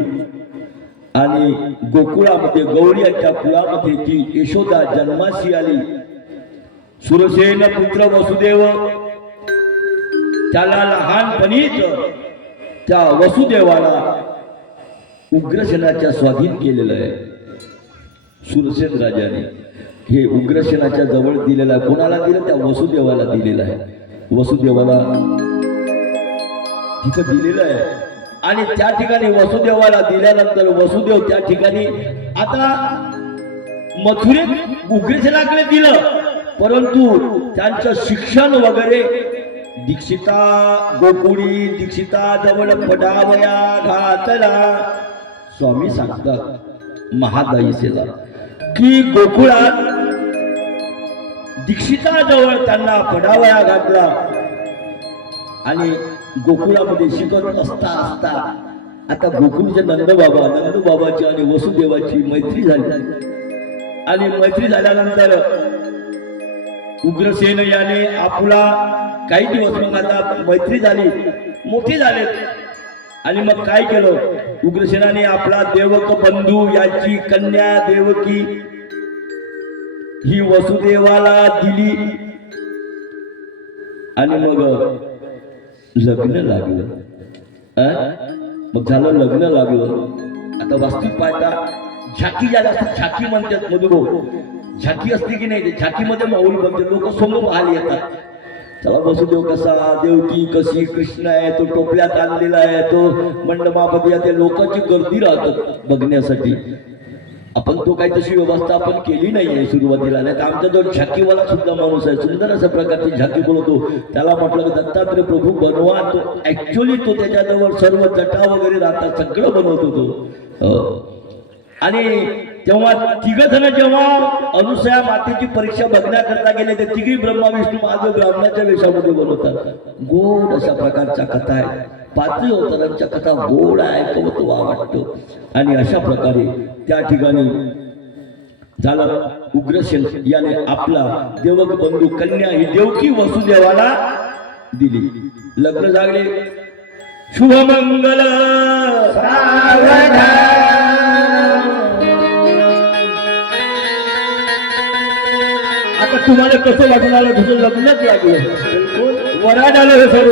आणि गोकुळामध्ये गवळीयाच्या कुळामध्ये जी यशोदा जन्माशी आली. सुरसेन पुत्र वसुदेव त्याला लहानपणीच त्या वसुदेवाला उग्रसेनाच्या स्वाधीन केलेलं आहे. सुरसेन राजाने हे उग्रसेनाच्या जवळ दिलेला आहे. कोणाला दिलं? त्या वसुदेवाला दिलेलं आहे. वसुदेवाला तिथं दिलेलं आहे. आणि त्या ठिकाणी वसुदेवाला दिल्यानंतर वसुदेव त्या ठिकाणी आता मथुरेत उग्रसेनाकडे दिलं, परंतु त्यांचं शिक्षण वगैरे दीक्षिता गोकुळी दीक्षिता जवळ पडावया घातला. स्वामी सांगतात महादायीसेला की गोकुळात दीक्षिता जवळ त्यांना पडावया घातला. आणि गोकुळामध्ये शिकत असता असता आता गोकुळचे नंदबाबाची आणि वसुदेवाची मैत्री झाली. आणि मैत्री झाल्यानंतर उग्रसेन याने आपुला काही दिवस मग आता मैत्री झाली, मोठी झाले. आणि मग काय केलं, उग्रसेनाने आपला देवक बंधू याची कन्या देवकी ही वसुदेवाला दिली. आणि मग लग्न लागलं. मग झालं, लग्न लागलं. आता वास्तविक पाहता झाकी ज्याला असतात, झाकी म्हणतात मधुभाऊ, झाकी असते की नाही, झाकीमध्ये माऊली बनते, लोक समोर पाहायला येतात. चला वसुदेव कसा, देवकी कशी, कृष्ण आहे तो टोपल्यात आणलेला आहे, तो मंडपामध्ये ते लोकांची गर्दी राहतात बघण्यासाठी. आपण तो काही तशी व्यवस्था आपण केली नाहीये सुरुवातीला. नाही तर आमचा जो झाकीवाला सुद्धा माणूस आहे, सुंदर अशा प्रकारची झाकी बोलतो, त्याला म्हटलं की दत्तात्रय प्रभू बनवा. तो ऍक्च्युअली तो त्याच्याजवळ सर्व जटा वगैरे राहतात, सगळं बनवतो तो. आणि तेव्हा तिघ जण जेव्हा अनुसया मातेची परीक्षा बघण्याकरता गेले, ते तिघी ब्रह्मा विष्णू महादेव ब्राह्मणाच्या वेशामध्ये बनवतात. गोड अशा प्रकारच्या कथा आहेत. 5 अवतारांच्या कथा गोड ऐकवत वाटतो. आणि अशा प्रकारे त्या ठिकाणी झालं, उग्रसेन याने आपला देवक बंधू कन्या ही देवकी वसुदेवाला दिली. लग्न झाले. शुभमंगल आता तुम्हाला कसं वाटून आलं तुझं लग्नच लागलं वराड आलं हे सर्व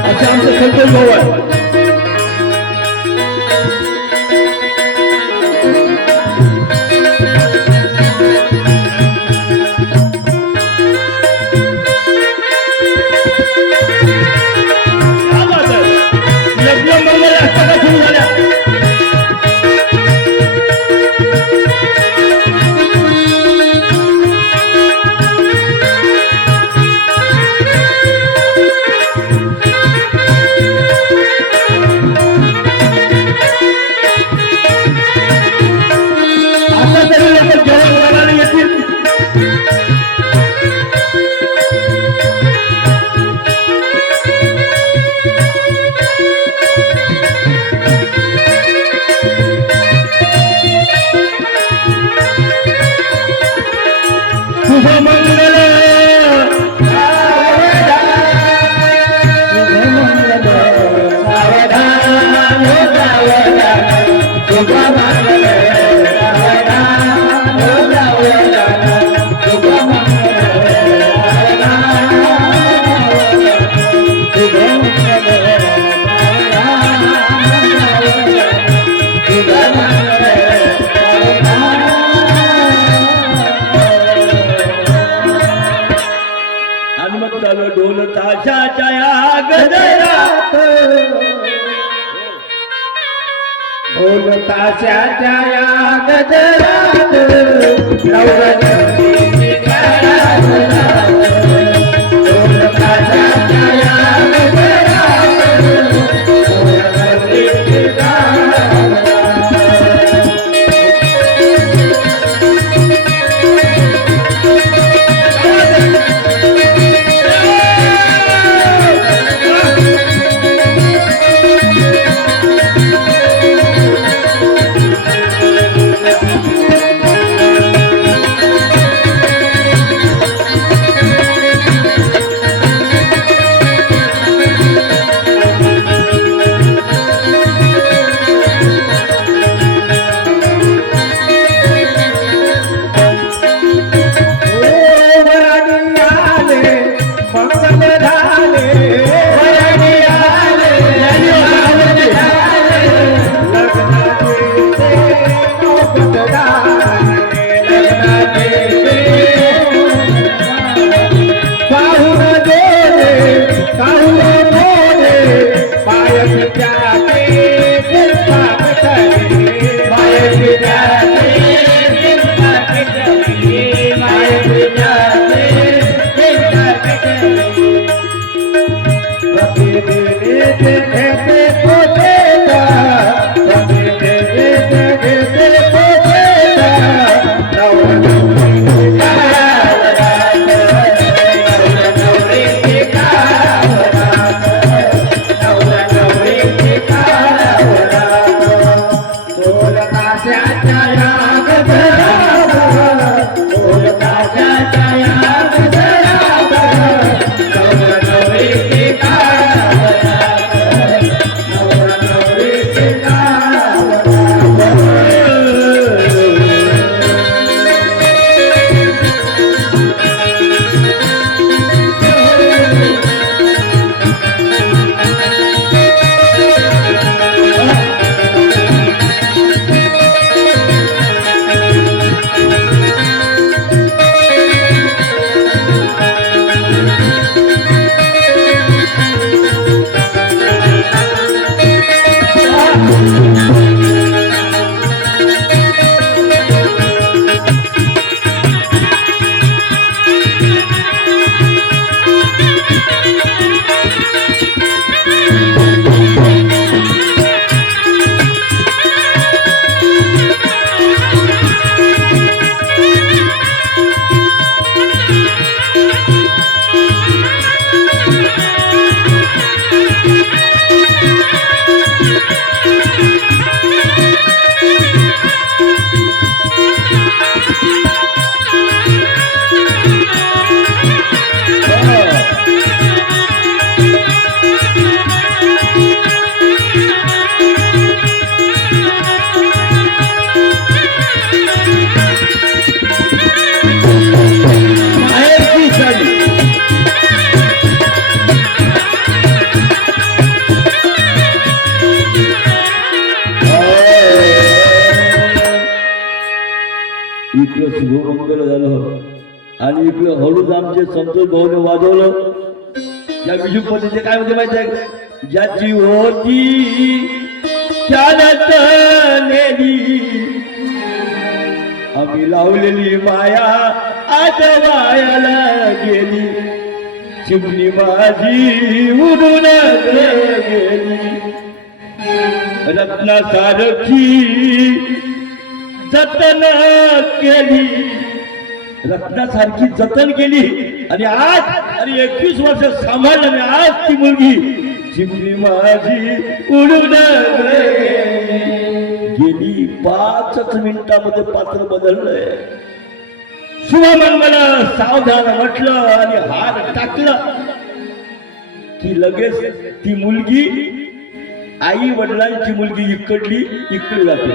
अच्छा आमचं संतोष भाऊ आहे ढोल ताशाच्या या गजरात ढोल ताशाच्या या गजरात नवरदेवाची घरात ढोल ताशाच्या या गजरात नवरदेवाची घरात इकडे हळूच आमचे संतोष भाऊने वाजवलं. या म्युझिक मध्ये ते काय म्हणजे माहिती आहे, ज्याची होती त्यानंच नेली, आम्ही लावलेली माया आज वायाला गेली, चिमणी माझी उडून गेली, रत्नासारखी जतन केली, रत्नासारखी जतन केली आणि आज 21 वर्ष सांभाळलं आणि आज ती मुलगी चिमणी माझी उडून गेली. 5 मिनिटामध्ये पात्र बदललंय. शुभमंगल सावधान म्हटलं आणि हार टाकलं की लगेच ती मुलगी आई वडिलांची मुलगी इकडली इकडे जाते,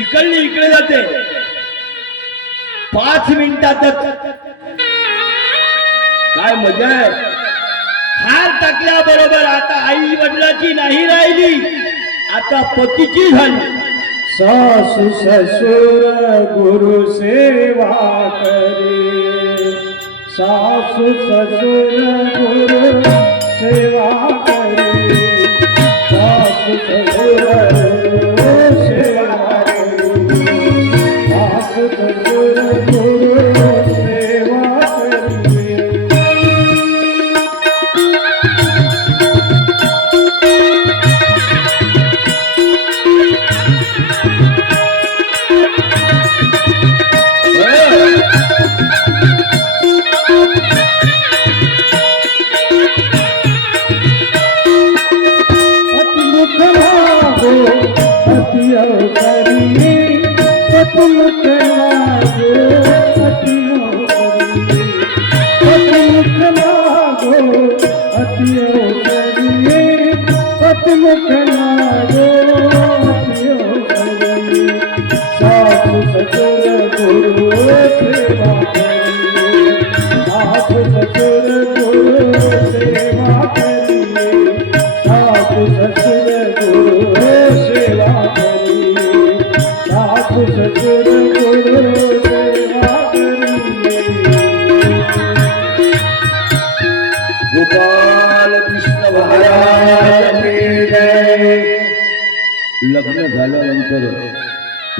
इकडली इकडे जाते. 5 मिनिटातच काय मजा आहे. हार टाकल्याबरोबर आता आई वडिलाची नाही राहिली, आता पतीची झाली. सासू ससुर गुरु सेवा करे, सासू ससुर गुरु सेवा करे, सासू ससुर गुरु सेवा करे, सासू ससुर गुरु सेवा करे. लग्न झाल्यानंतर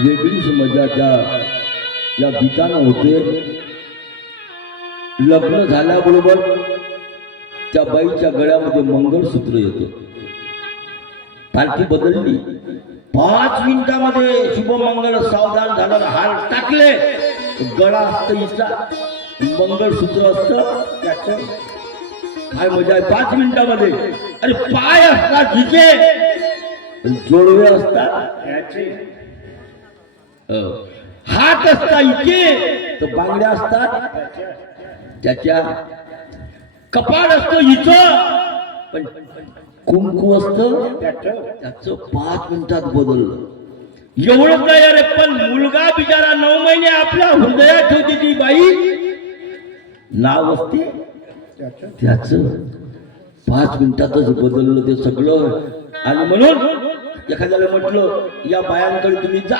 वेगळीच मजा त्या गीतानं होते. लग्न झाल्याबरोबर त्या बाईच्या गळ्यामध्ये मंगळसूत्र येतं. पालखी बदलली. 5 मिनिटामध्ये शुभमंगल सावधान झालं, हार टाकले, गळा असतं हिचा, मंगळसूत्र असतं त्याचं. काय मजा आहे 5 मिनिटामध्ये. अरे पाय असतात हिचे, जोडवे असतात याचे, हात असतात इथे तर बांगड्या असतात त्याच्या, कपाळ असतं हिचं पण कुंकू असतं त्याचं. 5 मिनिटात बदललं. एवढं काय अरे, पण मुलगा बिचारा 9 महिने आपल्या हृदयात ठेवते ती बाई, नाव असते त्याचं. 5 मिनिटातच बदललं ते सगळं. आणि म्हणून एखाद्याला म्हटलं या बायांकडे तुम्ही जा,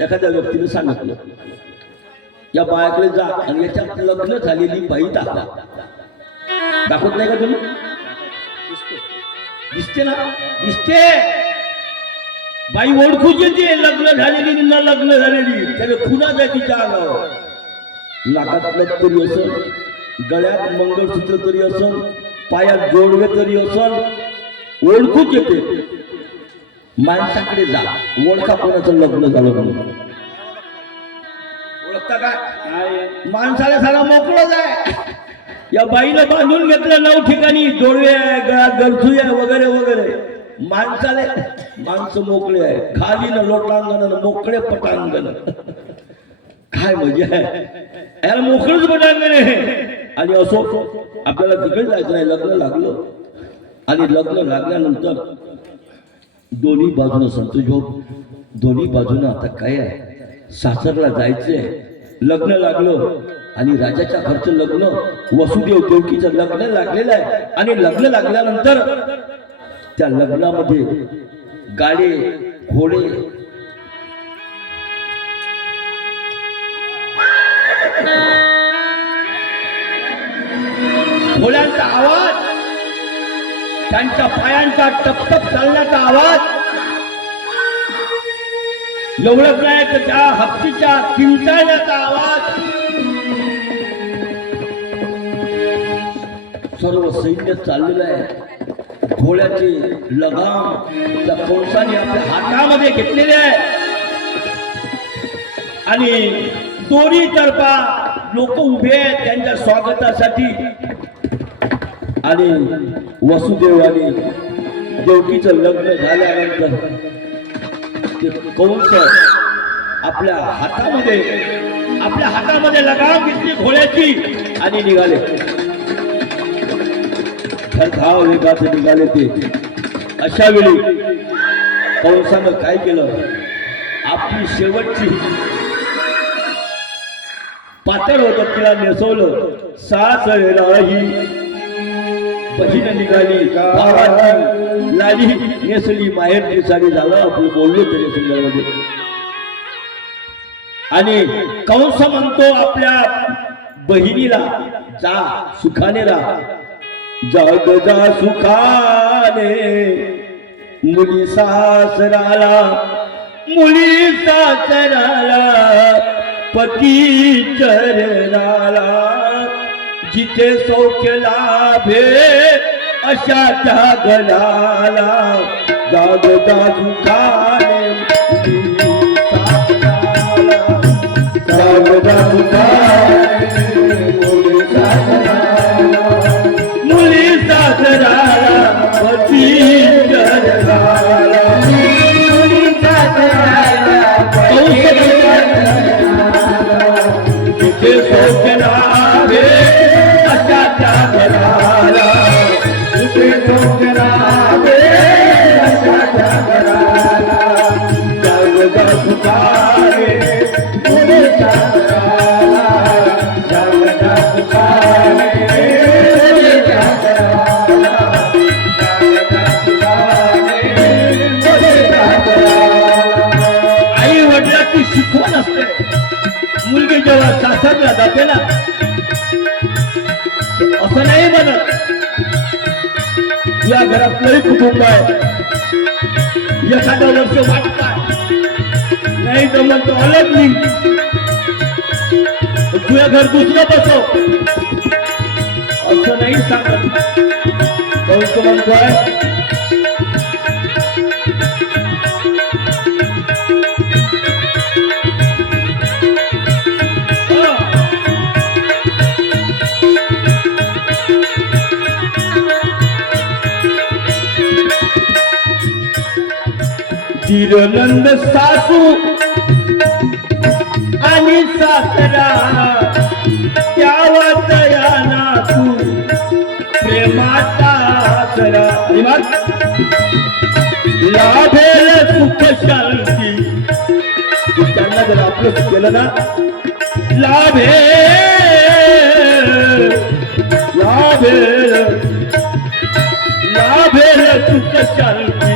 एखाद्या व्यक्तीने सांगितलं या बायाकडे जा आणि याच्यात लग्न झालेली बाई दाखवा. दाखवत नाही का तुम्ही? दिसते ना, दिसते. बाई ओळखूच येते, लग्न झालेली न लग्न झालेली. त्याला खुना द्या तिच्या अंगावर. नाकात लग तरी असल, गळ्यात मंगळसूत्र तरी असल, पायात जोडवे तरी असल, ओळखूच येते. माणसाकडे जा, ओळखा कोणाचं लग्न झालं म्हणून. ओळखता काय? माणसाला सारा मोकळं जाय. या बाईनं बांधून घेतलं 9 ठिकाणी, जोडवे आहे, गळ्यात गरजू आहे वगैरे वगैरे. माणसं मोकळे आहे, खाली न लोटांगण मोकळे पटांगण. काय मजा आहे याला, मोकळंच पटांगण आहे. आणि असो आपल्याला तिकडे जायचं नाही. लग्न लागलं आणि लग्न लागल्यानंतर दोन्ही बाजूनं संतोष भाऊ, दोन्ही बाजूनं आता काय आहे, सासरला जायचंय. लग्न लागलं आणि राजाच्या घरचं लग्न, वसुदेव देवकीचं लग्न लागलेलं आहे. आणि लग्न लागल्यानंतर त्या लग्नामध्ये गाडे घोडे घोड्यांचा आवाज, त्यांच्या पायांचा टपटप चालण्याचा आवाज, एवढंच नाही तर त्या हत्तीच्या किंचाळण्याचा आवाज, सर्व सैन्य चाललेलं आहे. घोड्याचे लगाम त्या कंसाने आपल्या हातामध्ये घेतलेले आहे आणि दोन्ही तर्फा लोक उभे आहेत त्यांच्या स्वागतासाठी. आणि वसुदेव आणि देवकीचं लग्न झाल्यानंतर ते कंस आपल्या हातामध्ये लगाम घेतली घोड्याची आणि निघाले. धाव वेगात निघाले ते. अशा वेळी कंसानं काय केलं, आपली शेवटची पातळ होत तिला नेसवलं. सासराही बहीण निघाली, भावाची लाली नेसली, माहेरची साडी. झालं आपलं बोललो तरी सुंदरमध्ये. आणि कंस म्हणतो आपल्या बहिणीला, जा सुखाने राहा, जग जा सुखाने, मुली सासराला, मुली सासराला, पती चरणाला, जिथे सौख्य लाभे अशा त्या गणाला. जग जा सुखाने, मुली सासराला, जग जा सुखाने, मुली सासराला, मुली सासराला, पती चरणाला, मुली सासराला, जिथे सौख्य लाभे अशा त्या गणाला, जिथे सौख्य लाभे अशा त्या गणाला. जग जा सुखाने, मुली सासराला, जग जा सुखाने, मुली सासराला, जग जा सुखाने, मुली सासराला. आई वडिलांची शिकवण असते. मुलगी जेव्हा सासरला जाते ना, असं नाही म्हणत या घरात लई कुटुंब आहे, एखादं वर्ष वाटतात नाही जमत तो अलग निघ, तुझ्या घर दुसरं बसव, असं नाही सांगत. कौश म्हणतोय धीरनंद सासू आणि सासरा, त्यावा दयाना तू प्रेमाचा आसरा. लाभेल सुख शांती, त्यांना जर आपलं केलं ना, लाभेल लाभेल सुख शांती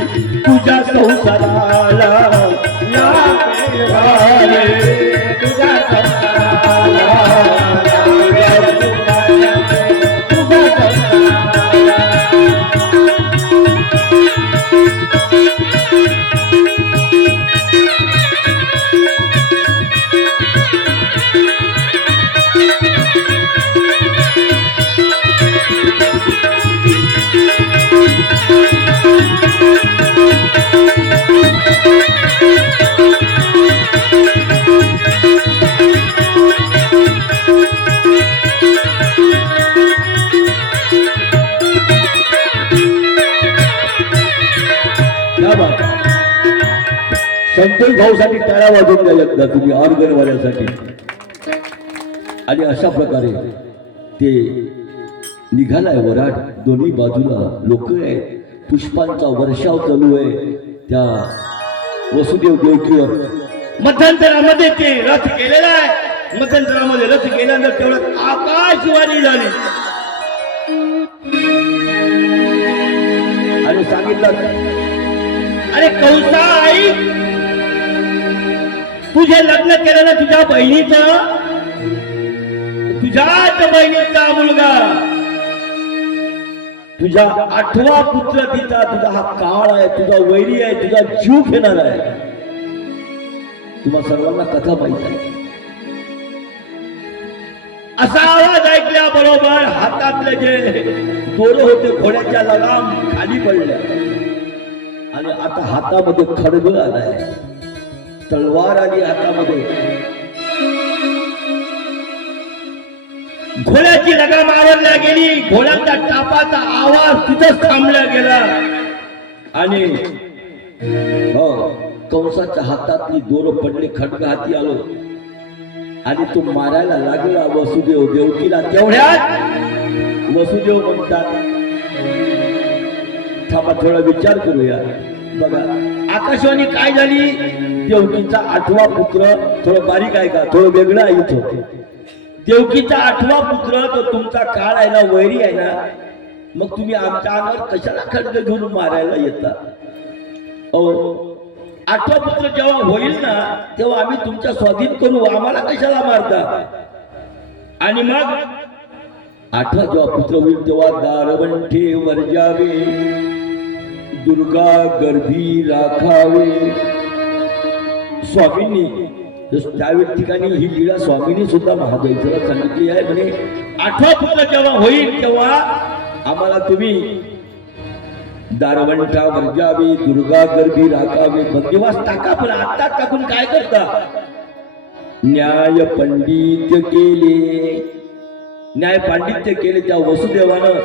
तुझ्या संसाराला. तुझ्या संसाराला, संतोष भाऊसाठी टाळ्या वाजवून द्या एकदा तुम्ही ऑर्गनवाल्यासाठी. आणि अशा प्रकारे ते निघालाय वराड. दोन्ही बाजूला लोक आहेत, पुष्पांचा वर्षाव चालू आहे त्या वसुदेव देवकीवर. मध्यंतरामध्ये ते रथ केलेला आहे. मध्यंतरामध्ये रथ केल्यानंतर तेवढं आकाशवाणी झाली आणि सांगितलं, अरे कंसा आई, तुझे लग्न केलं ना तुझ्या बहिणीचं, तुझ्याच बहिणीचा मुलगा तुझा 8वा पुत्र तिचा, तुझा हा काळ आहे, तुझा वैरी आहे, तुझा जीव घेणार आहे. तुम्हा सर्वांना कथा माहित आहे. असा आवाज ऐकल्याबरोबर हातातले जे दोरं होते घोड्याच्या लगाम खाली पडल्या आणि आता हातामध्ये खडग आलाय, तलवार आली हातामध्ये. घोड्याची लगाम आवरल्या गेली, घोड्याचा टापाचा आवाज तिथंच थांबला गेला आणि हो कंसाच्या हातातली दोरं पडली, खडग हाती आलो आणि तो मारायला लागला वसुदेव देवकीला. तेवढ्यात वसुदेव म्हणतात, थांबा थोडा विचार करूया. बघा आकाशवाणी काय झाली. देवकीचा 8वा पुत्र, थोडं बारीक आहे का, थोडं वेगळं आहे इथं. देवकीचा 8वा पुत्र तो तुमचा काळ आहे ना, वैरी आहे ना, मग तुम्ही आमच्या अंगावर कशाला खड्ग घेऊन मारायला येता. 8वा पुत्र जेव्हा होईल ना तेव्हा आम्ही तुमच्या स्वाधीन करू, आम्हाला कशाला मारता. आणि मग 8वा जेव्हा पुत्र होईल तेव्हा दारवंठे वर्जावे, दुर्गा गर्भी राखावे. स्वामींनी त्यावेळी ठिकाणी ही लीळा स्वामींनी सुद्धा महादेवाला सांगितली आहे. म्हणे 8वा पुत्र जेव्हा होईल तेव्हा आम्हाला तुम्ही दारवंठा वर्जावे, दुर्गा गर्भी राखावे, बंदिवास टाका. पण आता टाकून काय करता. न्याय पंडित केले, न्याय पांडित्य केले त्या वसुदेवानं.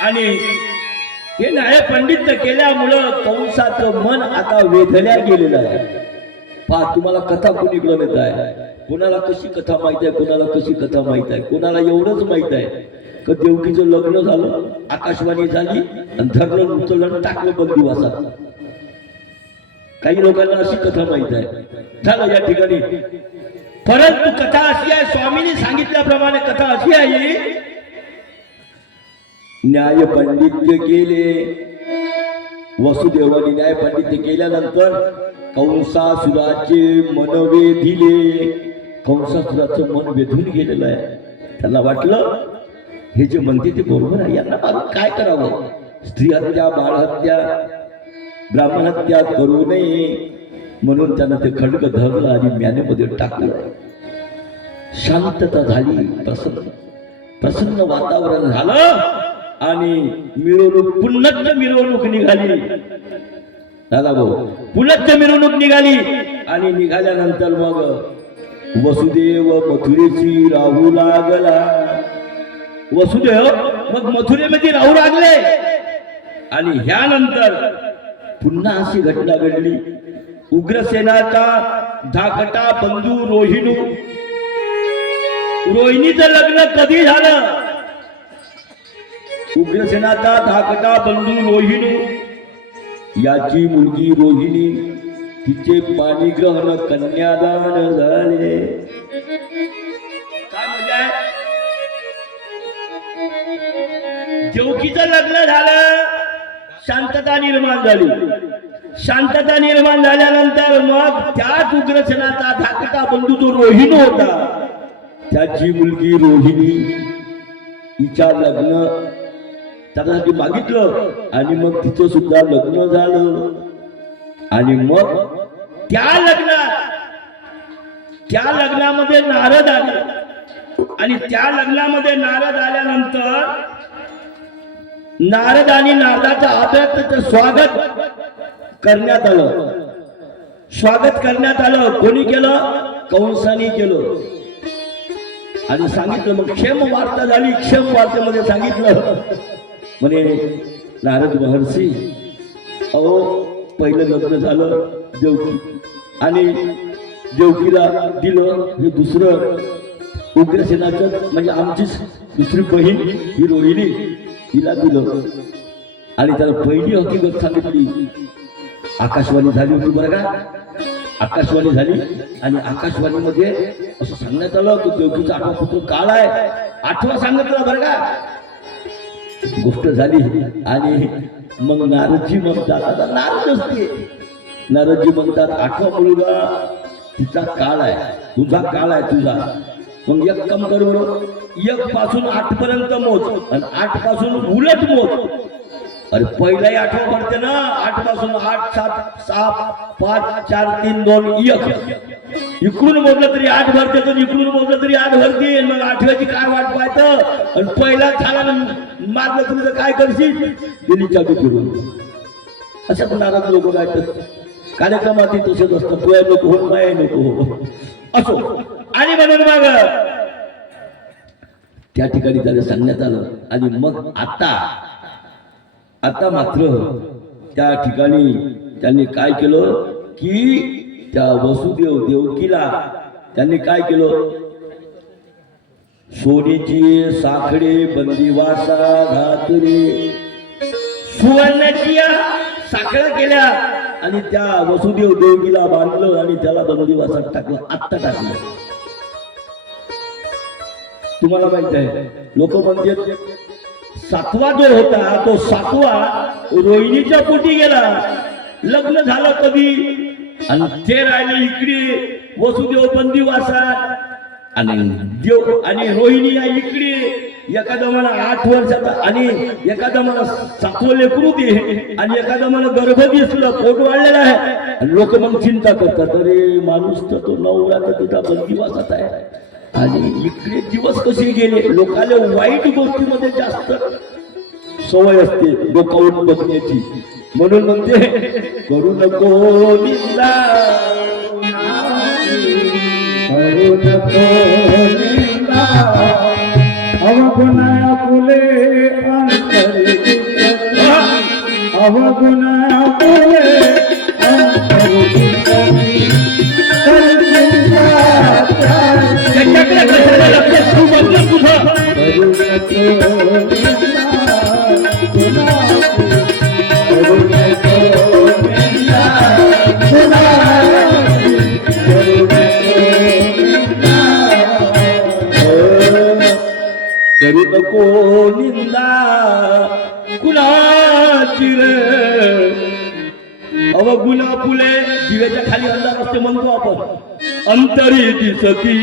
आणि हे न्याय पंडित केल्यामुळं कंसाचं मन आता वेधल्या गेलेलं आहे. पहा तुम्हाला कथा कुणीकडे नेत आहे, कोणाला कशी कथा माहित आहे, कोणाला कशी कथा माहित आहे. कोणाला एवढंच माहित आहे का देवकीचं लग्न झालं, आकाशवाणी झाली आणि धरलं उचललं टाकलं बंदिवासात. काही लोकांना अशी कथा माहित आहे. झालं या ठिकाणी. परंतु कथा अशी आहे, स्वामींनी सांगितल्याप्रमाणे कथा अशी आहे. न्याय पंडित्य केले, वसुदेवाने न्याय पंडित्य केल्यानंतर कंसासुराचे मन वेधिले. कंसासुराचं मन वेधून गेलेलं आहे. त्यांना वाटलं हे जे म्हणते ते बरोबर आहे, यांना मारून काय करावं. स्त्री हत्या, बाळ हत्या, ब्राह्मण हत्या करू नये म्हणून त्यानं ते खडग धरलं आणि म्यानेमध्ये टाकलं. शांतता झाली, प्रसन्न वातावरण झालं आणि मिरवणूक, पुन्हा मिरवणूक निघाली. दादा भाऊ, पुलच्च मिरवणूक निघाली. आणि निघाल्यानंतर मग वसुदेव मथुरेची राहू लागला. वसुदेव मग मथुरेमध्ये राहू लागले. आणि ह्यानंतर पुन्हा अशी घटना घडली. उग्रसेनाचा धाकटा बंधू रोहिणीचं लग्न कधी झालं. उग्रसेनाचा धाकटा बंधू रोहिणी, याची मुलगी रोहिणी, तिचे पाणीग्रहण कन्यादान झाले. काय म्हणजे देवकीचं लग्न झालं, शांतता निर्माण झाली. शांतता निर्माण झाल्यानंतर मग त्याच उग्रसेनाचा धाकटा बंधू जो रोहिणी होता, त्याची मुलगी रोहिणी, तिच्या लग्न त्याच्यासाठी मागितलं आणि मग तिचं सुद्धा लग्न झालं. आणि मग त्या लग्नामध्ये नारद आले. आणि त्या लग्नामध्ये नारद आल्यानंतर नारद आणि नारदाचं अभ्यर्थाचं स्वागत करण्यात आलं. स्वागत करण्यात आलं. कोणी केलं. कंसाने केलं. आणि सांगितलं, मग क्षेम वार्ता झाली. क्षेम वार्तेमध्ये सांगितलं म्हणे नारद महर्षी, अहो पहिलं लग्न झालं देवकी आणि देवकीला दिलं. हे दुसरं उग्रसेनाचं म्हणजे आमची दुसरी बहीण ही रोहिणी, तिला दिलं. आणि त्याला पहिली हकीकत सांगितली. आकाशवाणी झाली होती बरं का. आकाशवाणी झाली आणि आकाशवाणीमध्ये असं सांगण्यात आलं की देवकीचा 8वा पुत्र काळ आहे. 8वा सांगितलं बरं का. गोष्ट झाली आणि मग नारदजी म्हणतात, आता नारद असते, नारदजी म्हणतात 8वा मुलगा तिचा काळ आहे, तुझा काळ आहे तुझा. मग एक काम करू, 1 पासून 8 पर्यंत मोज आणि 8 पासून उलट मोज. अरे पहिलाही 8 पडते ना. 8 पासून 8 7 6 5 4 3 2 1. इकडून मोजलं तरी 8 भरते तर इकडून मोजलं तरी 8 भरते. मग 8व्याची काय वाट पाहतं. आणि पहिला झाला मारलं तुम्ही तर काय करशील. दिली चाबी फिरून. असं पण नाराज लोक काय कार्यक्रमात तसंच असतं. तुया नको हो माया नको असो. आणि म्हणून मग त्या ठिकाणी त्याला सांगण्यात आलं. आणि मग आता मात्र त्या ठिकाणी त्यांनी काय केलं की त्या वसुदेव देवकीला त्यांनी काय केलं. सोनेची साखळे बंदिवासा घातली. सुवर्णाची साखळ्या केल्या आणि त्या वसुदेव देवकीला बांधलं आणि त्याला बंदिवासात टाकलं. आत्ता टाकलं. तुम्हाला माहित आहे लोक म्हणतात 7वा जो होता तो 7वा रोहिणीच्या पोटी गेला. लग्न झालं कधी आणि ते राहिले इकडे वसुदेव बंदिवासात आणि देव आणि रोहिणी या इकडे. एखादा मला 8 वर्षाचा आणि एखादा मला 7वं लेकरू दे आणि एखादा मला गर्भ दिसलं पोट वाढलेला आहे. लोक मग चिंता करतात अरे माणूस तर तो नवरा तर तुझा बंदिवासात आहे आणि इकडे दिवस कसे गेले. लोकांना वाईट गोष्टीमध्ये जास्त सवय असते डोकावून बघण्याची. म्हणून म्हणते करू नको निंदा करू नको निंदा अवगुणा फुले अंतरी अवगुणा फुले अंतरी करू नको निंदा कुणाची रे. अवगुणा फुले दिव्याच्या खाली अंधार असते म्हणतो आपण. अंतरी दिसती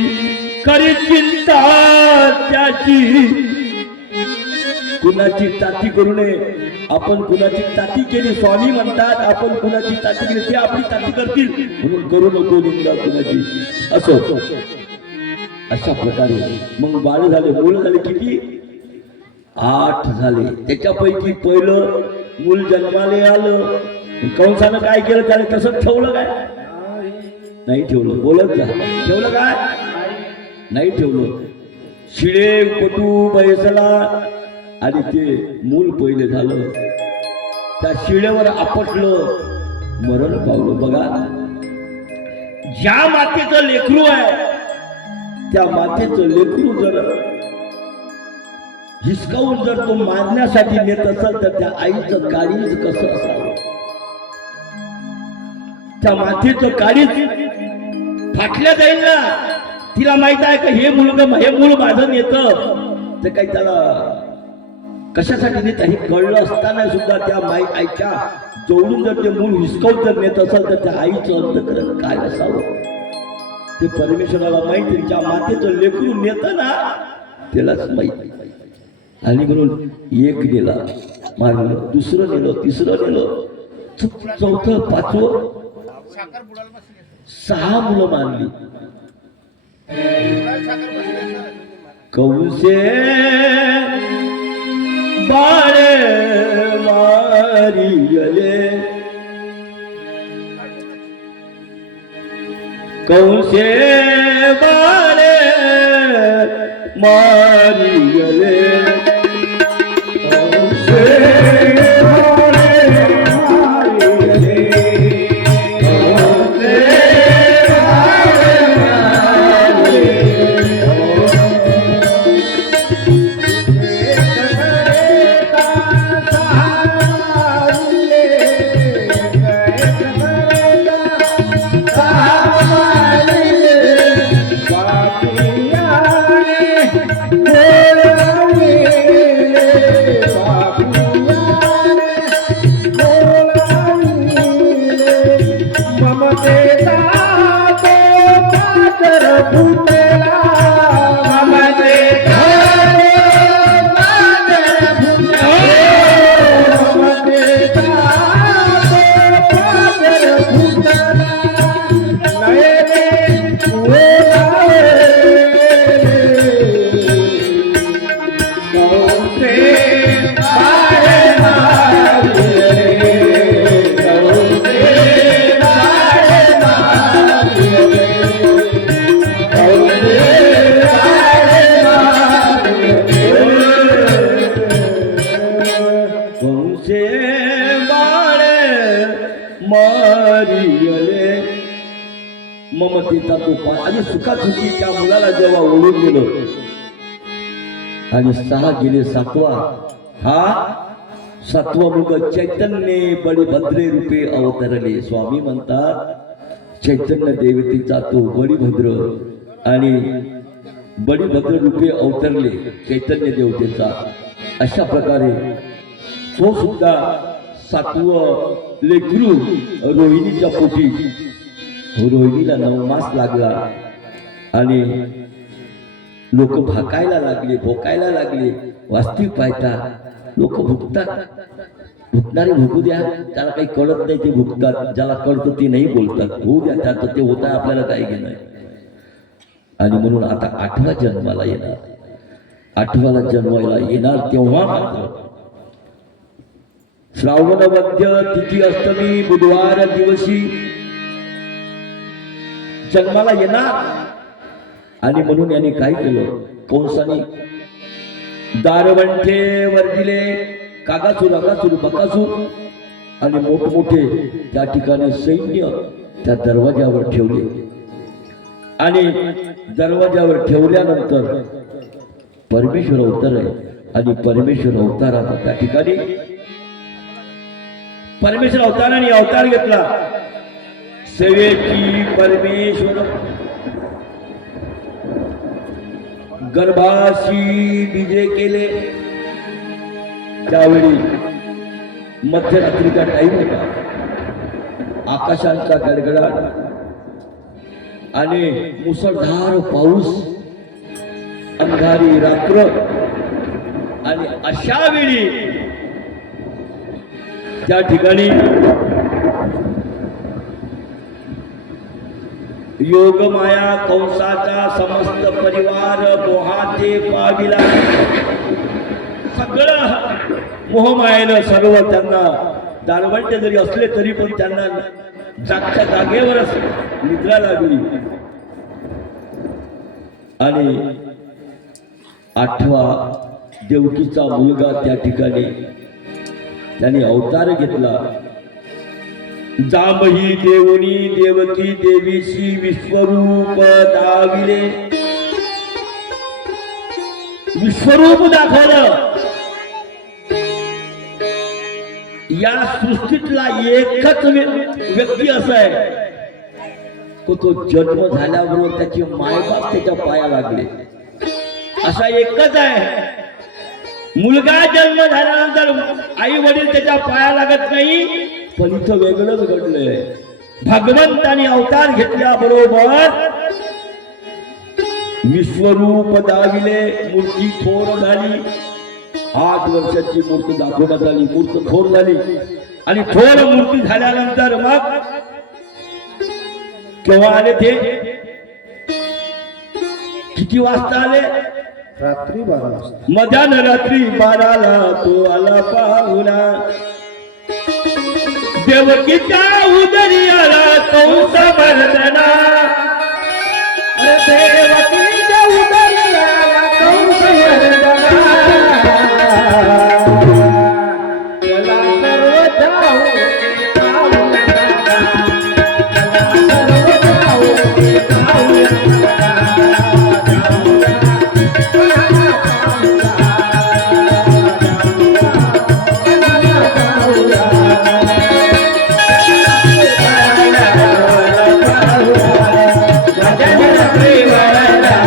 खरी चिंता त्याची. कुणाची ताती करू नये. आपण कुणाची ताती केली स्वामी म्हणतात. आपण कुणाची ताती केली ते आपली ताती करतील म्हणून करू नको निंदा कुणाची. असो अशा प्रकारे मग बाळ झाले. मूल झाले किती 8 झाले. त्याच्यापैकी पहिलं मूल जन्माले आलं. कंसानं काय केलं त्याने तसंच ठेवलं काय नाही ठेवलं. बोलत जा ठेवलं काय नाही ठेवलं. शिळे पटू बैसला आणि ते मूल पहिले झालं. त्या शिळेवर आपटलं मरण पावलं. बघा ज्या मातेचं लेकरू आहे त्या मातेचं लेकरू जर हिसकावून जर तो मारण्यासाठी नेत असेल तर त्या आईचं काळीज कसं असावं. त्या मातेचं काळीज फाटल्या जाईल ना. तिला माहित आहे का हे मूल माझं नेतं तर काही त्याला कशासाठी नेत हे कळलं असताना सुद्धा त्या आईच्या जवळून जर ते मूल हिसकावून जर नेत असेल तर त्या आईचं अंतःकरण काय असावं ते परमेश्वराला माहिती. ज्या मातेचं लेकरू नेत ना त्यालाच माहिती. आणि म्हणून एक नेला मारलं, दुसरं नेलं, तिसरं नेलं, चौथं 5वं 6 मुलं मारली. कौसे बाळे मारी गेले. कौसे बाळे मारी गेले. ममतेचा तो पातर फुटला. ममतेचा अवस्थेचा तो आणि सुखासुखी त्या मुलाला जेव्हा ओढून गेलो आणि 6 गेले 7वा हा 7वा मुलगा चैतन्य बळीभद्रे रूपे अवतरले. स्वामी म्हणतात चैतन्य देवतेचा तो बळीभद्र आणि बळीभद्र रूपे अवतरले चैतन्य देवतेचा. अशा प्रकारे तो सुद्धा 7वं लेकरू रोहिणीच्या पोटी. रोहिणीला 9 मास लागला आणि लोक भाकायला लागले, भोकायला लागले. वास्तविक पाहता लोक भुकतात, भुकणारे भुकू द्या, त्याला काही कळत नाही ते भुकतात, ज्याला कळतं ते नाही बोलतात. होऊ द्या, त्याचं ते होत आहे, आपल्याला काही घेणं आहे. आणि म्हणून आता 8वा जन्माला येणार. 8वाला जन्माला येणार तेव्हा मात्र श्रावण मध्य तिथी अष्टमी बुधवार दिवशी जन्माला येणार. आणि म्हणून याने काय केलं, कंसाने दारवंठे वर्जिले, कागासूर अगासूर बकासूर आणि मोठमोठे त्या ठिकाणी सैन्य त्या दरवाजावर ठेवले. आणि दरवाजावर ठेवल्यानंतर परमेश्वर अवतार आहे आणि परमेश्वर अवताराचा त्या ठिकाणी परमेश्वर अवताराने अवतार घेतला. सेवेची परमेश्वर गर्भाशी बीजे केले. त्यावेळी मध्यरात्रीचा टाइम होता. आकाशांचा गडगडाट आणि मुसळधार पाऊस, अंधारी रात्र. आणि अशा वेळी त्या ठिकाणी योगमाया कंसाचा समस्त परिवार मोहाते पाविला. सगळं मोहमायेनं सर्व त्यांना दारवंटे जरी असले तरी पण त्यांना जागच्या जागेवरच निद्रा लागली. आणि 8वा देवकीचा मुलगा त्या ठिकाणी त्याने अवतार घेतला. जांभई देवनी देवकी देवीशी विश्वरूप दाविले. विश्वरूप दाखवलं. या सृष्टीतला एकच व्यक्ती असा आहे तो जन्म झाल्याबरोबर त्याचे मायबाप त्याच्या पाया लागले. असा एकच आहे. मुलगा जन्म झाल्यानंतर आई वडील त्याच्या पाया लागत नाही. पण इथं वेगळंच घडलंय. भगवंताने अवतार घेतल्याबरोबर विश्वरूप दाविले. मूर्ती थोर झाली. 8 वर्षाची मूर्ती दाखवण्यात आली. मूर्ती थोर झाली आणि थोर मूर्ती झाल्यानंतर मग केव्हा आले ते, किती वाजता आले? रात्री 12 वाजता. मध्यान रात्री 12ला तो आला पाहुणा. देवकीच्या उदरी आला कंस मर्दना. देवकीच्या उदरी आला कंस मर्दना. त्याला सर्व जाऊ Jai Jai Jai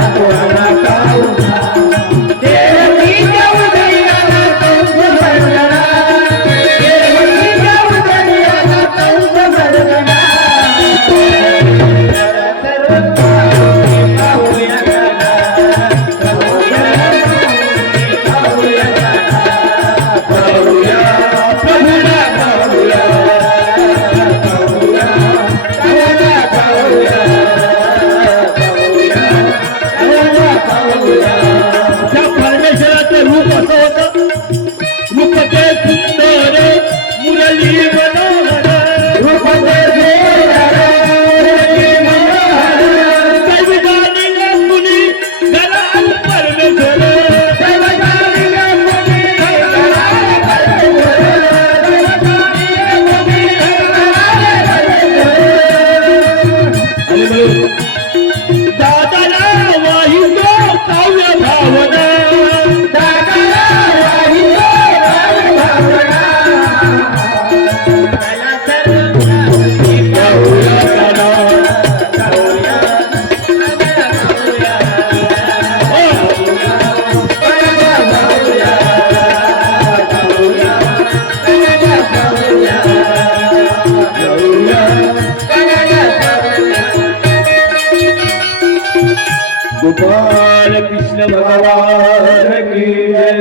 भगवान की जय.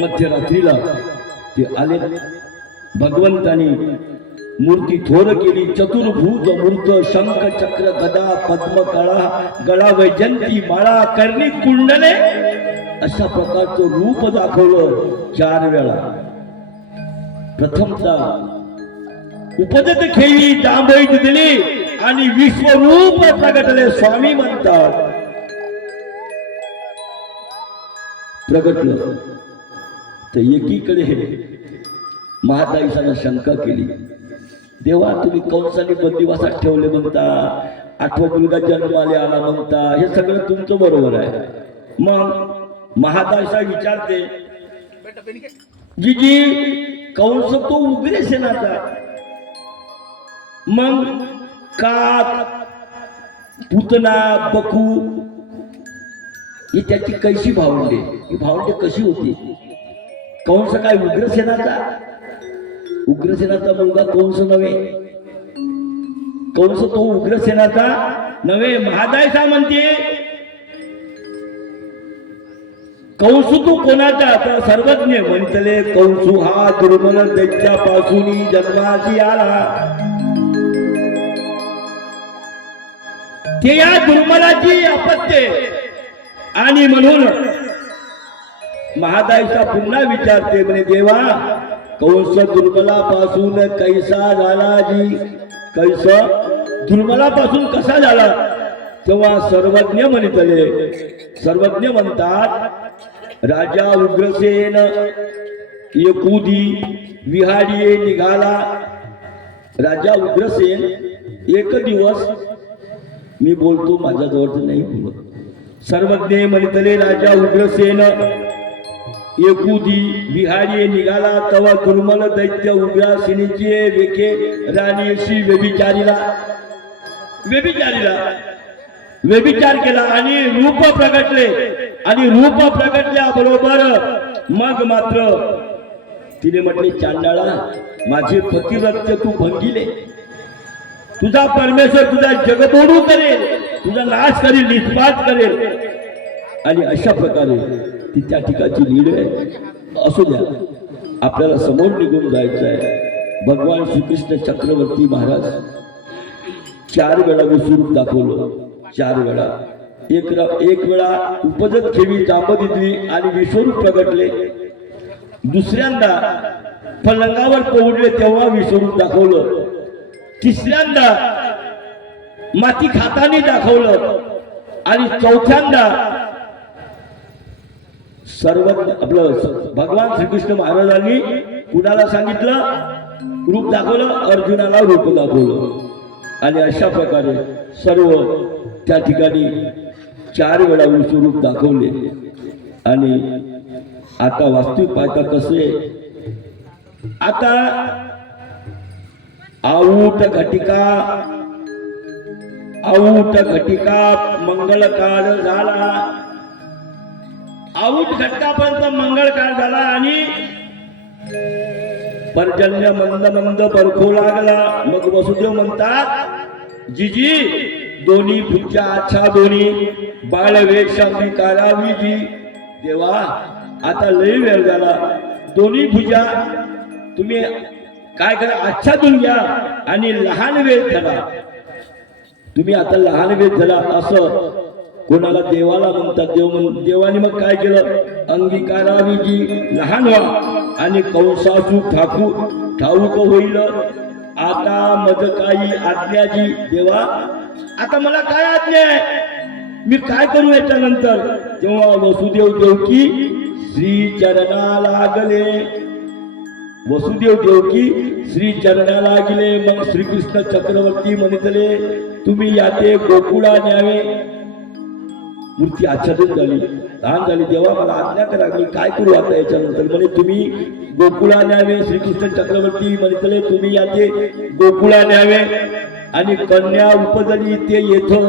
मध्यरात्रीला ते आले. भगवंतानी मूर्ती थोर केली. चतुर्भुज मूर्त, शंख चक्र गदा पद्म कळा गळा वैजंती माळा कर्णी कुंडले अशा प्रकारचं रूप दाखवलं 4 वेळा. प्रथमता उपजत खेळी जांभईत दिली आणि विश्वरूप प्रगटले स्वामी म्हणतात. प्रगटलं तर एकीकडे महादाईसानं शंका केली. देवा तुम्ही कंसाने बंदिवासात ठेवले म्हणता, 8वा मुलगा जन्माला आला म्हणता, हे सगळं तुमचं बरोबर आहे. मग महादाईसा विचारते, जीजी कंस तो उग्रसेनाचा, मग कात पुतना बकू ही त्याची कैशी भावंडे, ही भावंडे कशी होती? कंस काय उग्रसेनाचा? उग्रसेनाचा मुलगा कंस नव्हे. कंस तो उग्रसेनाचा नव्हे. महादायसा म्हणते कंस तू कोणाचा? तर सर्वज्ञ म्हणतले कंसू हा दुर्मल दैत्यापासून जन्माची आला. ते या दुर्मलाची अपत्ये आणि म्हणून महादाईसा पुन्हा विचारते म्हणे, देवा कंस दुर्मलापासून कैसा झाला जी? कैस दुर्मलापासून कसा झाला? तेव्हा सर्वज्ञ म्हणतले, सर्वज्ञ म्हणतात राजा उग्रसेन एकुदी विहाडीये निघाला. राजा उग्रसेन एक दिवस, मी बोलतो माझ्याजवळ नाही बोलत. सर्वज्ञ म्हणतले राजा उग्रसेन एकुदी विहारी निघाला. तवा दुर्मल दैत्य उग्रसेनीची वेखे राणीशी व्यभिचारीला व्यभिचार केला आणि रूप प्रगटले. आणि रूप प्रगटल्याबरोबर मग मात्र तिने म्हटले, चांडाळा माझे पतिव्रत्य तू भंगिले. तुझा परमेश्वर तुझा जगतोडू करेल, तुझा नाश करेल, निष्पात करेल. आणि अशा प्रकारे ती त्या ठिकाणची लीड आहे. असू द्या, आपल्याला समोर निघून जायचं आहे. भगवान श्रीकृष्ण चक्रवर्ती महाराज 4 वेळा विश्वरूप दाखवलं. 4 वेळा. एक वेळा उपजत ठेवी जांबदिली आणि विश्वरूप प्रगटले. दुसऱ्यांदा पलंगावर पौडले तेव्हा विश्वरूप दाखवलं. तिसऱ्यांदा माती खातानी दाखवलं. आणि चौथ्यांदा सर्वज्ञ आपलं भगवान श्रीकृष्ण महाराजांनी कुणाला सांगितलं? रूप दाखवलं. अर्जुनाला रूप दाखवलं. आणि अशा प्रकारे सर्व त्या ठिकाणी 4 वेळा विश्वरूप दाखवले. आणि आता वास्तविक पाहता कसे, आता आऊट घटिका मंगल काळ झाला. आऊट घटकापर्यंत मंगळ काळ झाला आणि पर्जन्य मंद मंद बरखू लागला. मग वसुदेव म्हणतात, जीजी दोन्ही भुजा अच्छा दोन्ही बाळवेश स्वीकारावी जी. देवा आता लय वेळ झाला, दोन्ही भुजा तुम्ही काय करा, आच्छादून घ्या आणि लहान वेळ धरा. तुम्ही आता लहान वेळ धरा असं कोणाला देवाला म्हणतात. देवाने मग काय केलं? अंगीकारावी जी, लहान व्हा आणि कंसासू ठाऊक होईल. आता मज काही आज्ञाजी. देवा आता मला काय आज्ञा आहे? मी काय करू याच्यानंतर? तेव्हा वसुदेव देवकी श्री चरणा लागले. वसुदेव देवकी श्री चरणा लागले. मग श्रीकृष्ण चक्रवर्ती म्हणतले, तुम्ही याते गोकुळा न्यावे. मूर्ती आच्छादित झाली, लहान झाली. देवा मला आज्ञा करा, मी काय करू आता याच्यानंतर? म्हणे तुम्ही गोकुळा न्यावे. श्रीकृष्ण चक्रवर्ती म्हणतले, तुम्ही याते गोकुळा न्यावे आणि कन्या उपजली ते येथं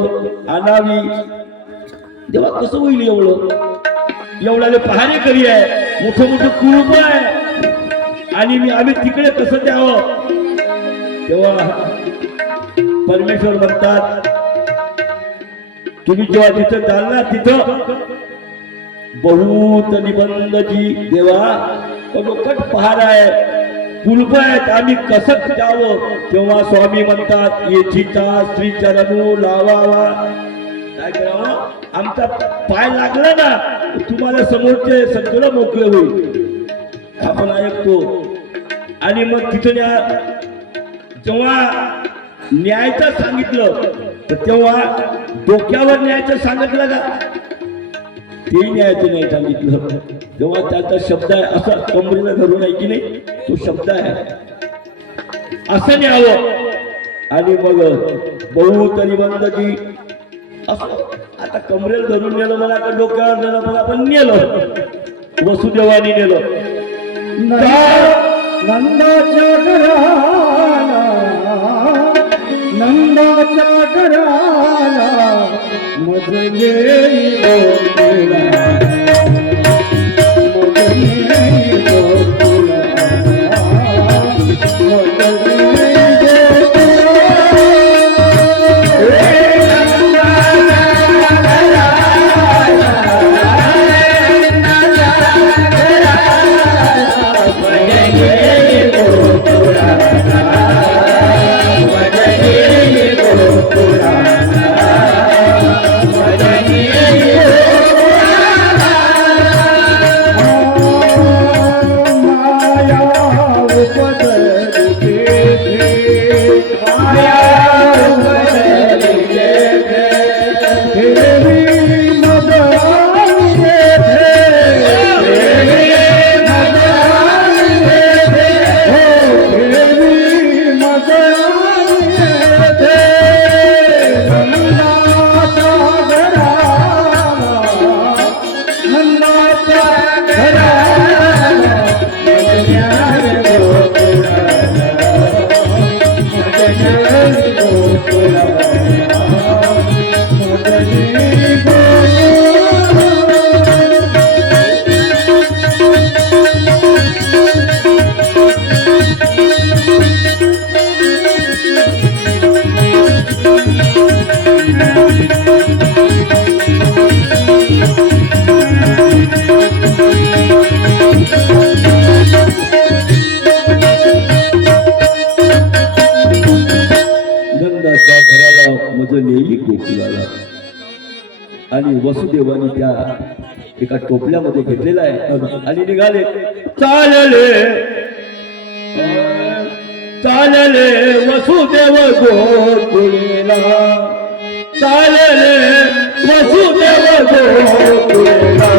आणावी. देवा कसं होईल? एवढा पहारे करी आहे, मोठं मोठं कुरूप आहे आणि आम्ही तिकडे कसं द्यावं? तेव्हा परमेश्वर म्हणतात, तुम्ही जेव्हा तिथं जाल ना, तिथं बहुत निबंध जी देवा कडोकट पहार आहे कुलप आहेत आम्ही कसं जावं तेव्हा स्वामी म्हणतात येथीचा श्री चरणू लावावा काय करावं आमचा पाय लागला ना तुम्हाला समोरचे सगळं मोकळं होईल आपण ऐकतो आणि मग तिथं जेव्हा न्यायचं सांगितलं तर तेव्हा डोक्यावर न्यायचं सांगितलं का ते न्यायचं नाही सांगितलं जेव्हा त्याचा शब्द आहे असा कमरेला धरून आहे की नाही तो शब्द आहे असं न्यावं आणि मग बहुत निबंध की असं आता कमरेला धरून नेलं मला आता डोक्यावर नेलं मला पण नेलं वसुदेवानी नेलं नंदाच्या घराला नंदाच्या घराला मजले आणि वसुदेवानी त्या एका टोपल्यामध्ये घेतलेला आहे आणि निघाले चालले चालले वसुदेव गोकुळेला चालले वसुदेव गोकुळेला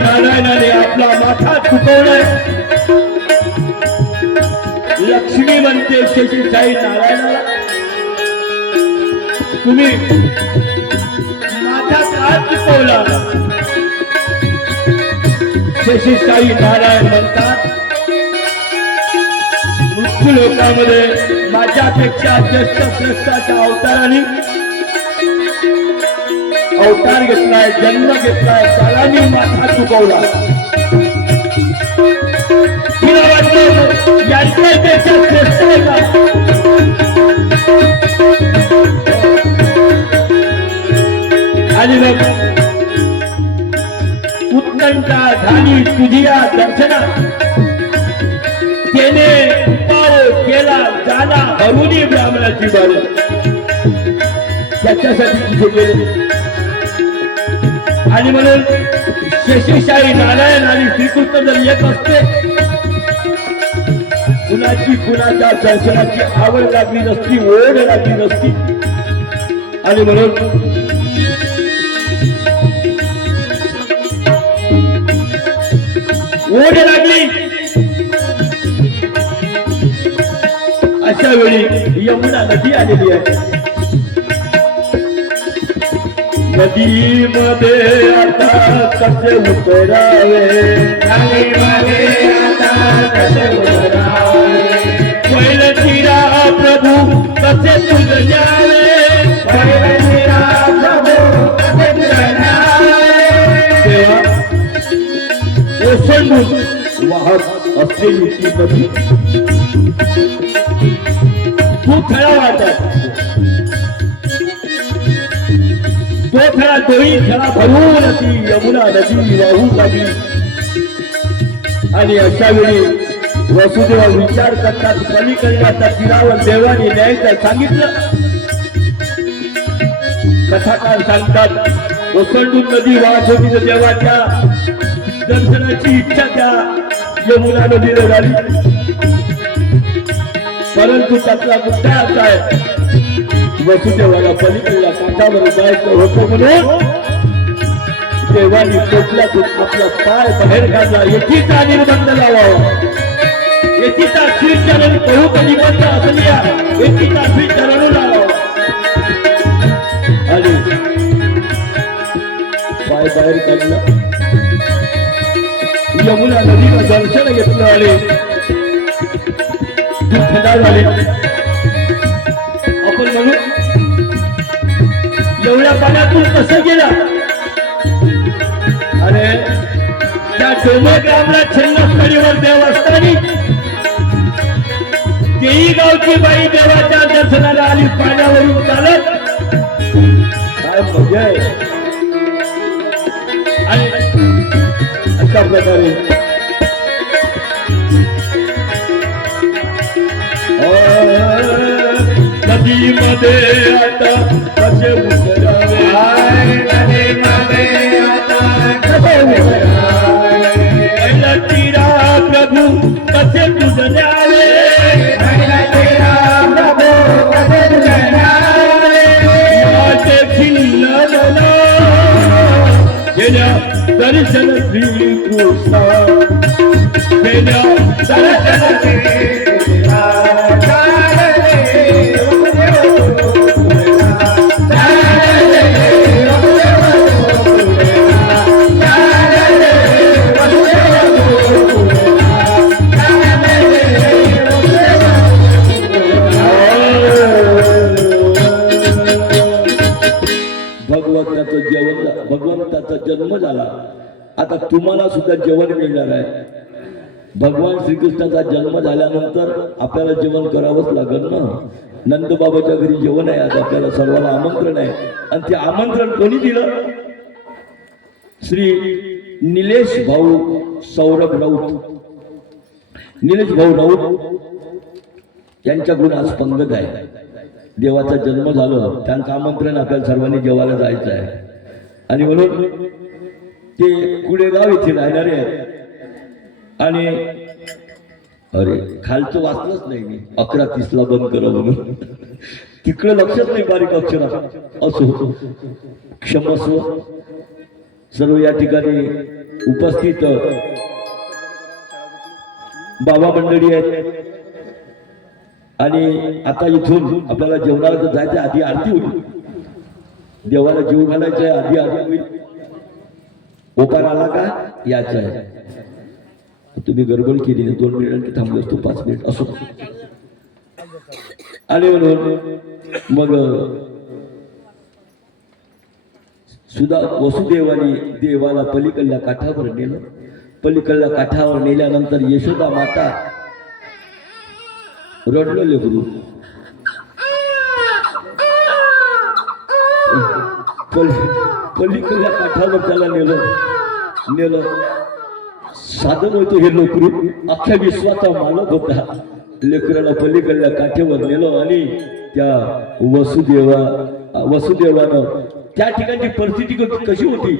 नारायणाने आपला माथा चुकवलाय लक्ष्मी म्हणते शेषशाही नारायणाला तुम्ही माथा का चुकवला शेषशाही नारायण म्हणतात मृत्यू लोकांमध्ये माझ्यापेक्षा ज्येष्ठ श्रेष्ठाच्या अवताराने अवतार घेतलाय जन्म घेतलाय त्याला मी माथा चुकवला तिला वाटलं यांच्यापेक्षा श्रेष्ठ आहे का आणि मग उत्कंठा झाली तुझी या दर्शना त्याने उपाय केला जाना हरुणी ब्राह्मणाची बाळी त्याच्यासाठी तिथे गेले आणि म्हणून शेषशाही नारायण आणि श्रीकृष्ण जर येत असते कुणाची कुणाच्या दर्शनाची आवड लागली नसती ओढ लागली नसती आणि म्हणून ओढ लागली. अशा वेळी यमुना नदी आलेली आहे. नदीमध्ये आता कसे उतरावे, नदीमध्ये आता कसे उतरावे, पहिलं तिरा प्रभू कसे तुझ न्यावे, पहिलं तिरा प्रभू कसे तुझ न्यावे. तेव्हा ओसंडून वाहत असलेली ती नदी खूप खरा वाटतात. तो खरा दोही खरा भरून ती यमुना नदी वाहू लागली. आणि अशा वेळी वसुदेवा विचार करतात, पलीकडल्या तीरावर देवाने न्यायचं सांगितलं. कथाकार सांगतात ओसंडून नदी वाहत होती तर देवाच्या दर्शनाची इच्छा त्या यमुना नदीला झाली. परंतु त्यातला मुद्दा असा आहे, वसुदेवाला पलीकडल्या काठावर जायचं होतं म्हणून देवानी टोपल्यातून आपला पाय बाहेर काढला. एकीचा निर्बंध लावावा, एकीचा श्रीचरण कहू कधी बंद असल्या एकीचा श्रीचरण लावावा. आणि पाय बाहेर काढला. यमुना नदीला दर्शन घेतलं आणि दुःखदा झाले. आपण म्हणू एवढ्या पाण्यातून कसं गेला. अरे त्या डोमग्रामला छन्नस्थळीवर देव असताना तेही गावची बाई देवाच्या दर्शनाला आली पाण्यावरून चालत. काय मजा आहे. आणि अशा प्रकारे नदीमध्ये आता कसे उतरावे, नदीमध्ये आता कसे उतरावे, पहिला तिरा प्रभू कसे तुझ न्यावे, पहिला तिरा प्रभू कसे तुझ न्यावे. माझे खिल्ल मला गेल्या दर्शन श्रीकृष्ण, गेल्या दर्शन श्रीकृष्ण. भगवंताचा जन्म झाला. आता तुम्हाला सुद्धा जेवण मिळणार आहे. भगवान श्रीकृष्णाचा जन्म झाल्यानंतर आपल्याला जेवण करावंच लागेल ना. नंदबाबाच्या घरी जेवण आहे. आज आपल्याला सर्वांना आमंत्रण आहे. आणि ते आमंत्रण कोणी दिलं? श्री निलेश भाऊ सौरभ राऊत. निलेश भाऊ राऊत यांच्याकडून आज पंगत आहे. देवाचा जन्म झालं, त्यांचं आमंत्रण आपल्याला सर्वांनी जेवायला जायचं आहे. आणि म्हणून ते कुडेगाव येथे राहणारे आहेत. आणि अरे खालचं वाचलंच नाही मी, 11:30 बंद करा म्हणून. तिकडे लक्षच नाही बारीक अक्षरात. असो, क्षमस्व. सर्व या ठिकाणी उपस्थित बाबा मंडळी आहेत. आणि आता इथून आपल्याला जेवणाला तर जायचं, आधी आरती होईल. देवाला जीव घालायचं आहे, आधी आरती होईल. ओकार आला का याचं आहे. तुम्ही गडबड केली नाही, 2 मिनिट थांबलो असतो, 5 मिनिट असो. आले म्हणून मग सुद्धा वसुदेवानी देवाला पलीकडल्या काठावर नेलं. पलीकडल्या काठावर नेल्यानंतर यशोदा माता रडलो लेकरू. पलीकडल्या काठावर त्याला नेलं. साधन होतं हे लेकरू, अख्ख्या विश्वाचा मालक होता. लेकराला पलीकडल्या काठेवर नेलं आणि त्या वसुदेवानं त्या ठिकाणची परिस्थिती कशी होती.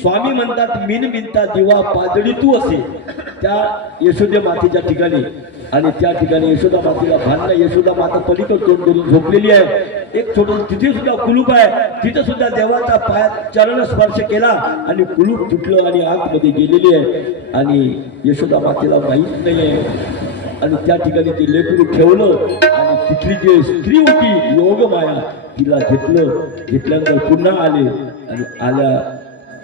स्वामी म्हणतात मिन मिनता दिवा पाजडी तू असे त्या यशोदे मातेच्या ठिकाणी. आणि त्या ठिकाणी यशोदा मातेला भांडणं. यशोदा माता पलीकडे तोंड करून झोपलेली आहे. एक छोटं तिथे सुद्धा कुलूप आहे. तिथे सुद्धा देवाचा पाय चरण स्पर्श केला आणि कुलूप तुटलं आणि आतमध्ये गेलेली आहे. आणि यशोदा मातेला माहीत नाही आहे. आणि त्या ठिकाणी ते लेकरू ठेवलं आणि तिथली जी स्त्री होती योगमाया तिला घेतल्यानंतर पुन्हा आले. आणि आल्या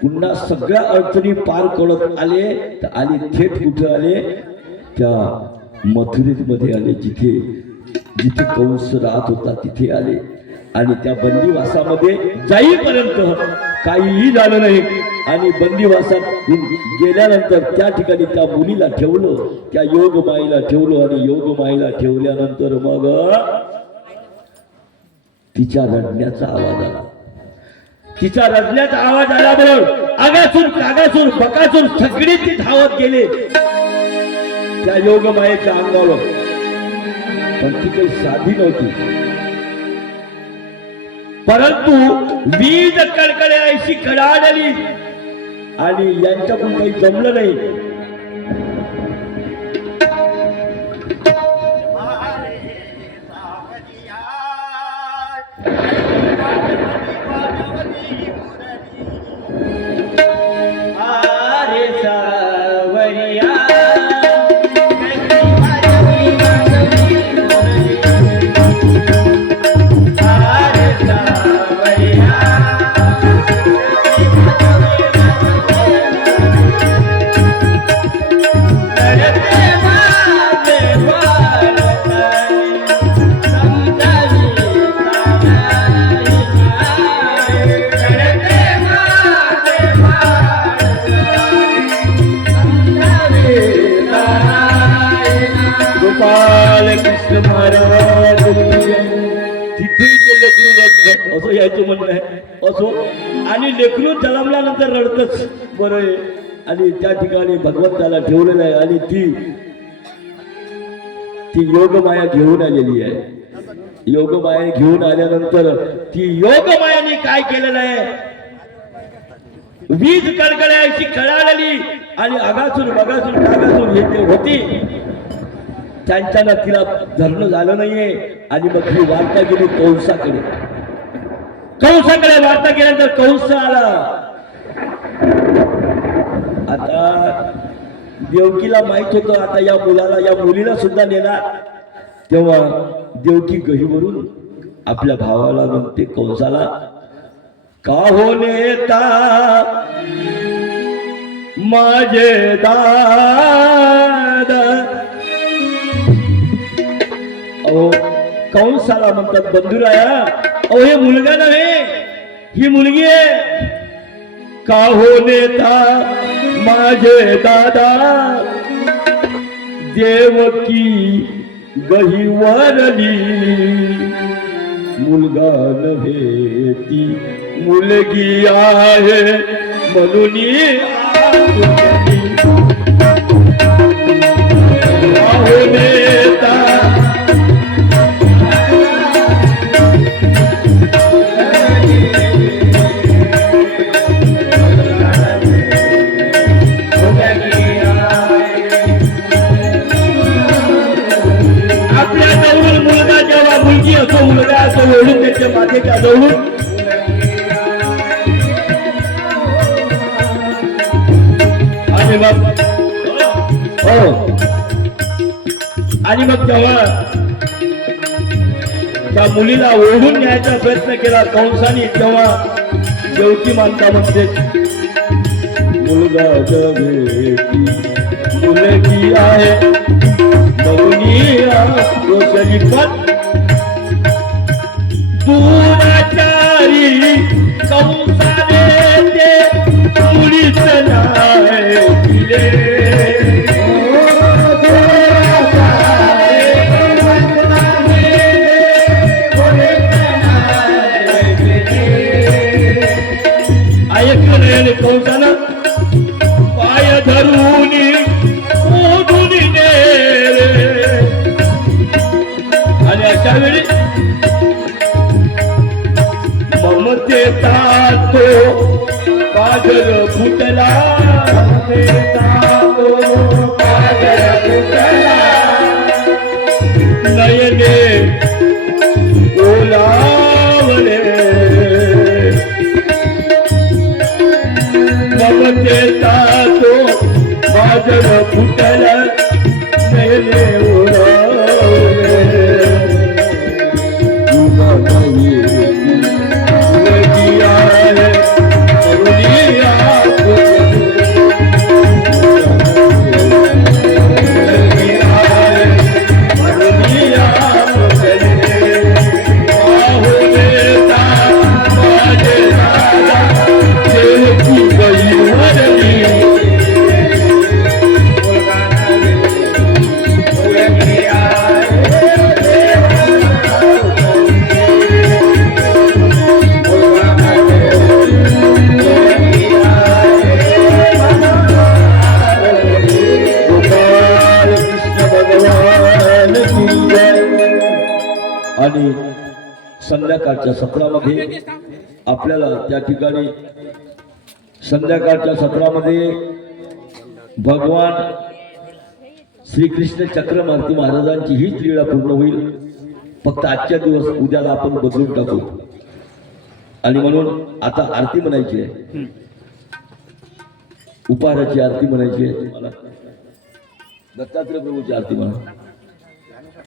पुन्हा सगळ्या अडचणी पार करत आले. तर आले थेट कुठे आले, त्या मथुरेमध्ये आले, जिथे जिथे कंस राहत होता तिथे आले. आणि त्या बंदिवासामध्ये जाईपर्यंत काहीही झालं नाही. आणि बंदिवासात गेल्यानंतर त्या ठिकाणी त्या मुलीला ठेवलं, त्या योगमाईला ठेवलं. आणि योगमाईला ठेवल्यानंतर मग तिच्या रडण्याचा आवाज आला. तिचा रडण्याचा आवाज आल्याबरोबर आगासून कागासून बकासून सगळे ती धावत गेले त्या योगमायेच्या अंगावर. पण ती काही साधी नव्हती. परंतु वीज कडकड्याशी कडाडली आणि यांच्याकडून काही जमलं नाही. कृष्ण महाराज तिथे लेकरू रडत असं यायचं म्हणणं आहे. असो आणि लेकरू जन्मल्यानंतर रडतच बरं आहे. आणि त्या ठिकाणी भगवंताला ठेवलेलं आहे. आणि ती योगमाया घेऊन आलेली आहे. योगमाया घेऊन आल्यानंतर ती योगमायाने काय केलेलं आहे, वीज कडकड्याची कडाडली आणि आगासून बगासून कागासून हे जे होती त्यांच्यानं तिला धरणं झालं नाहीये. आणि मग ही वार्ता गेली कंसाकडे. वार्ता केल्यानंतर कंस आला. आता देवकीला माहित होतं आता या मुलीला सुद्धा नेला. तेव्हा देवकी गहीवरून आपल्या भावाला म्हणते कंसाला, का हो नेता माझे दादा. अहो कंसाला म्हणतात बंधुराया, अहो हे मुलगा नव्हे ही मुलगी आहे. का हो नेता माझे दादा देवकी गहिवरली. मुलगा नव्हे ती मुलगी आहे म्हणून नेता असो मुलगा असो ओढून त्याच्या मातेच्या जवळून आणि मग तेव्हा त्या मुलीला ओढून न्यायचा प्रयत्न केला कंसाने. तेव्हा देवकी माता म्हणते मुलगा मुलगी आहे म्हणून पण दुराचारी कंसाने ते मुलीच नाही दिले. ऐकलं नाही कंसानं पाय धरून ओढून नेले. आणि अशा वेळी ममतेचा तो काजल फुटला भक्तीचा तो काजल फुटला नयने ओलावले ममतेचा तो काजल फुटला नयने ओलावले तुला नाही तुझी आहे करुणिया आणि संध्याकाळच्या सत्रामध्ये आपल्याला त्या ठिकाणी संध्याकाळच्या सत्रामध्ये भगवान श्रीकृष्ण चक्रवर्ती महाराजांची हीच लीळा पूर्ण होईल. फक्त आजच्या दिवस उद्याला आपण बदलून टाकू आणि म्हणून आता आरती म्हणायची आहे. उपहाराची आरती म्हणायची आहे. मला दत्तात्रय प्रभूची आरती म्हणा.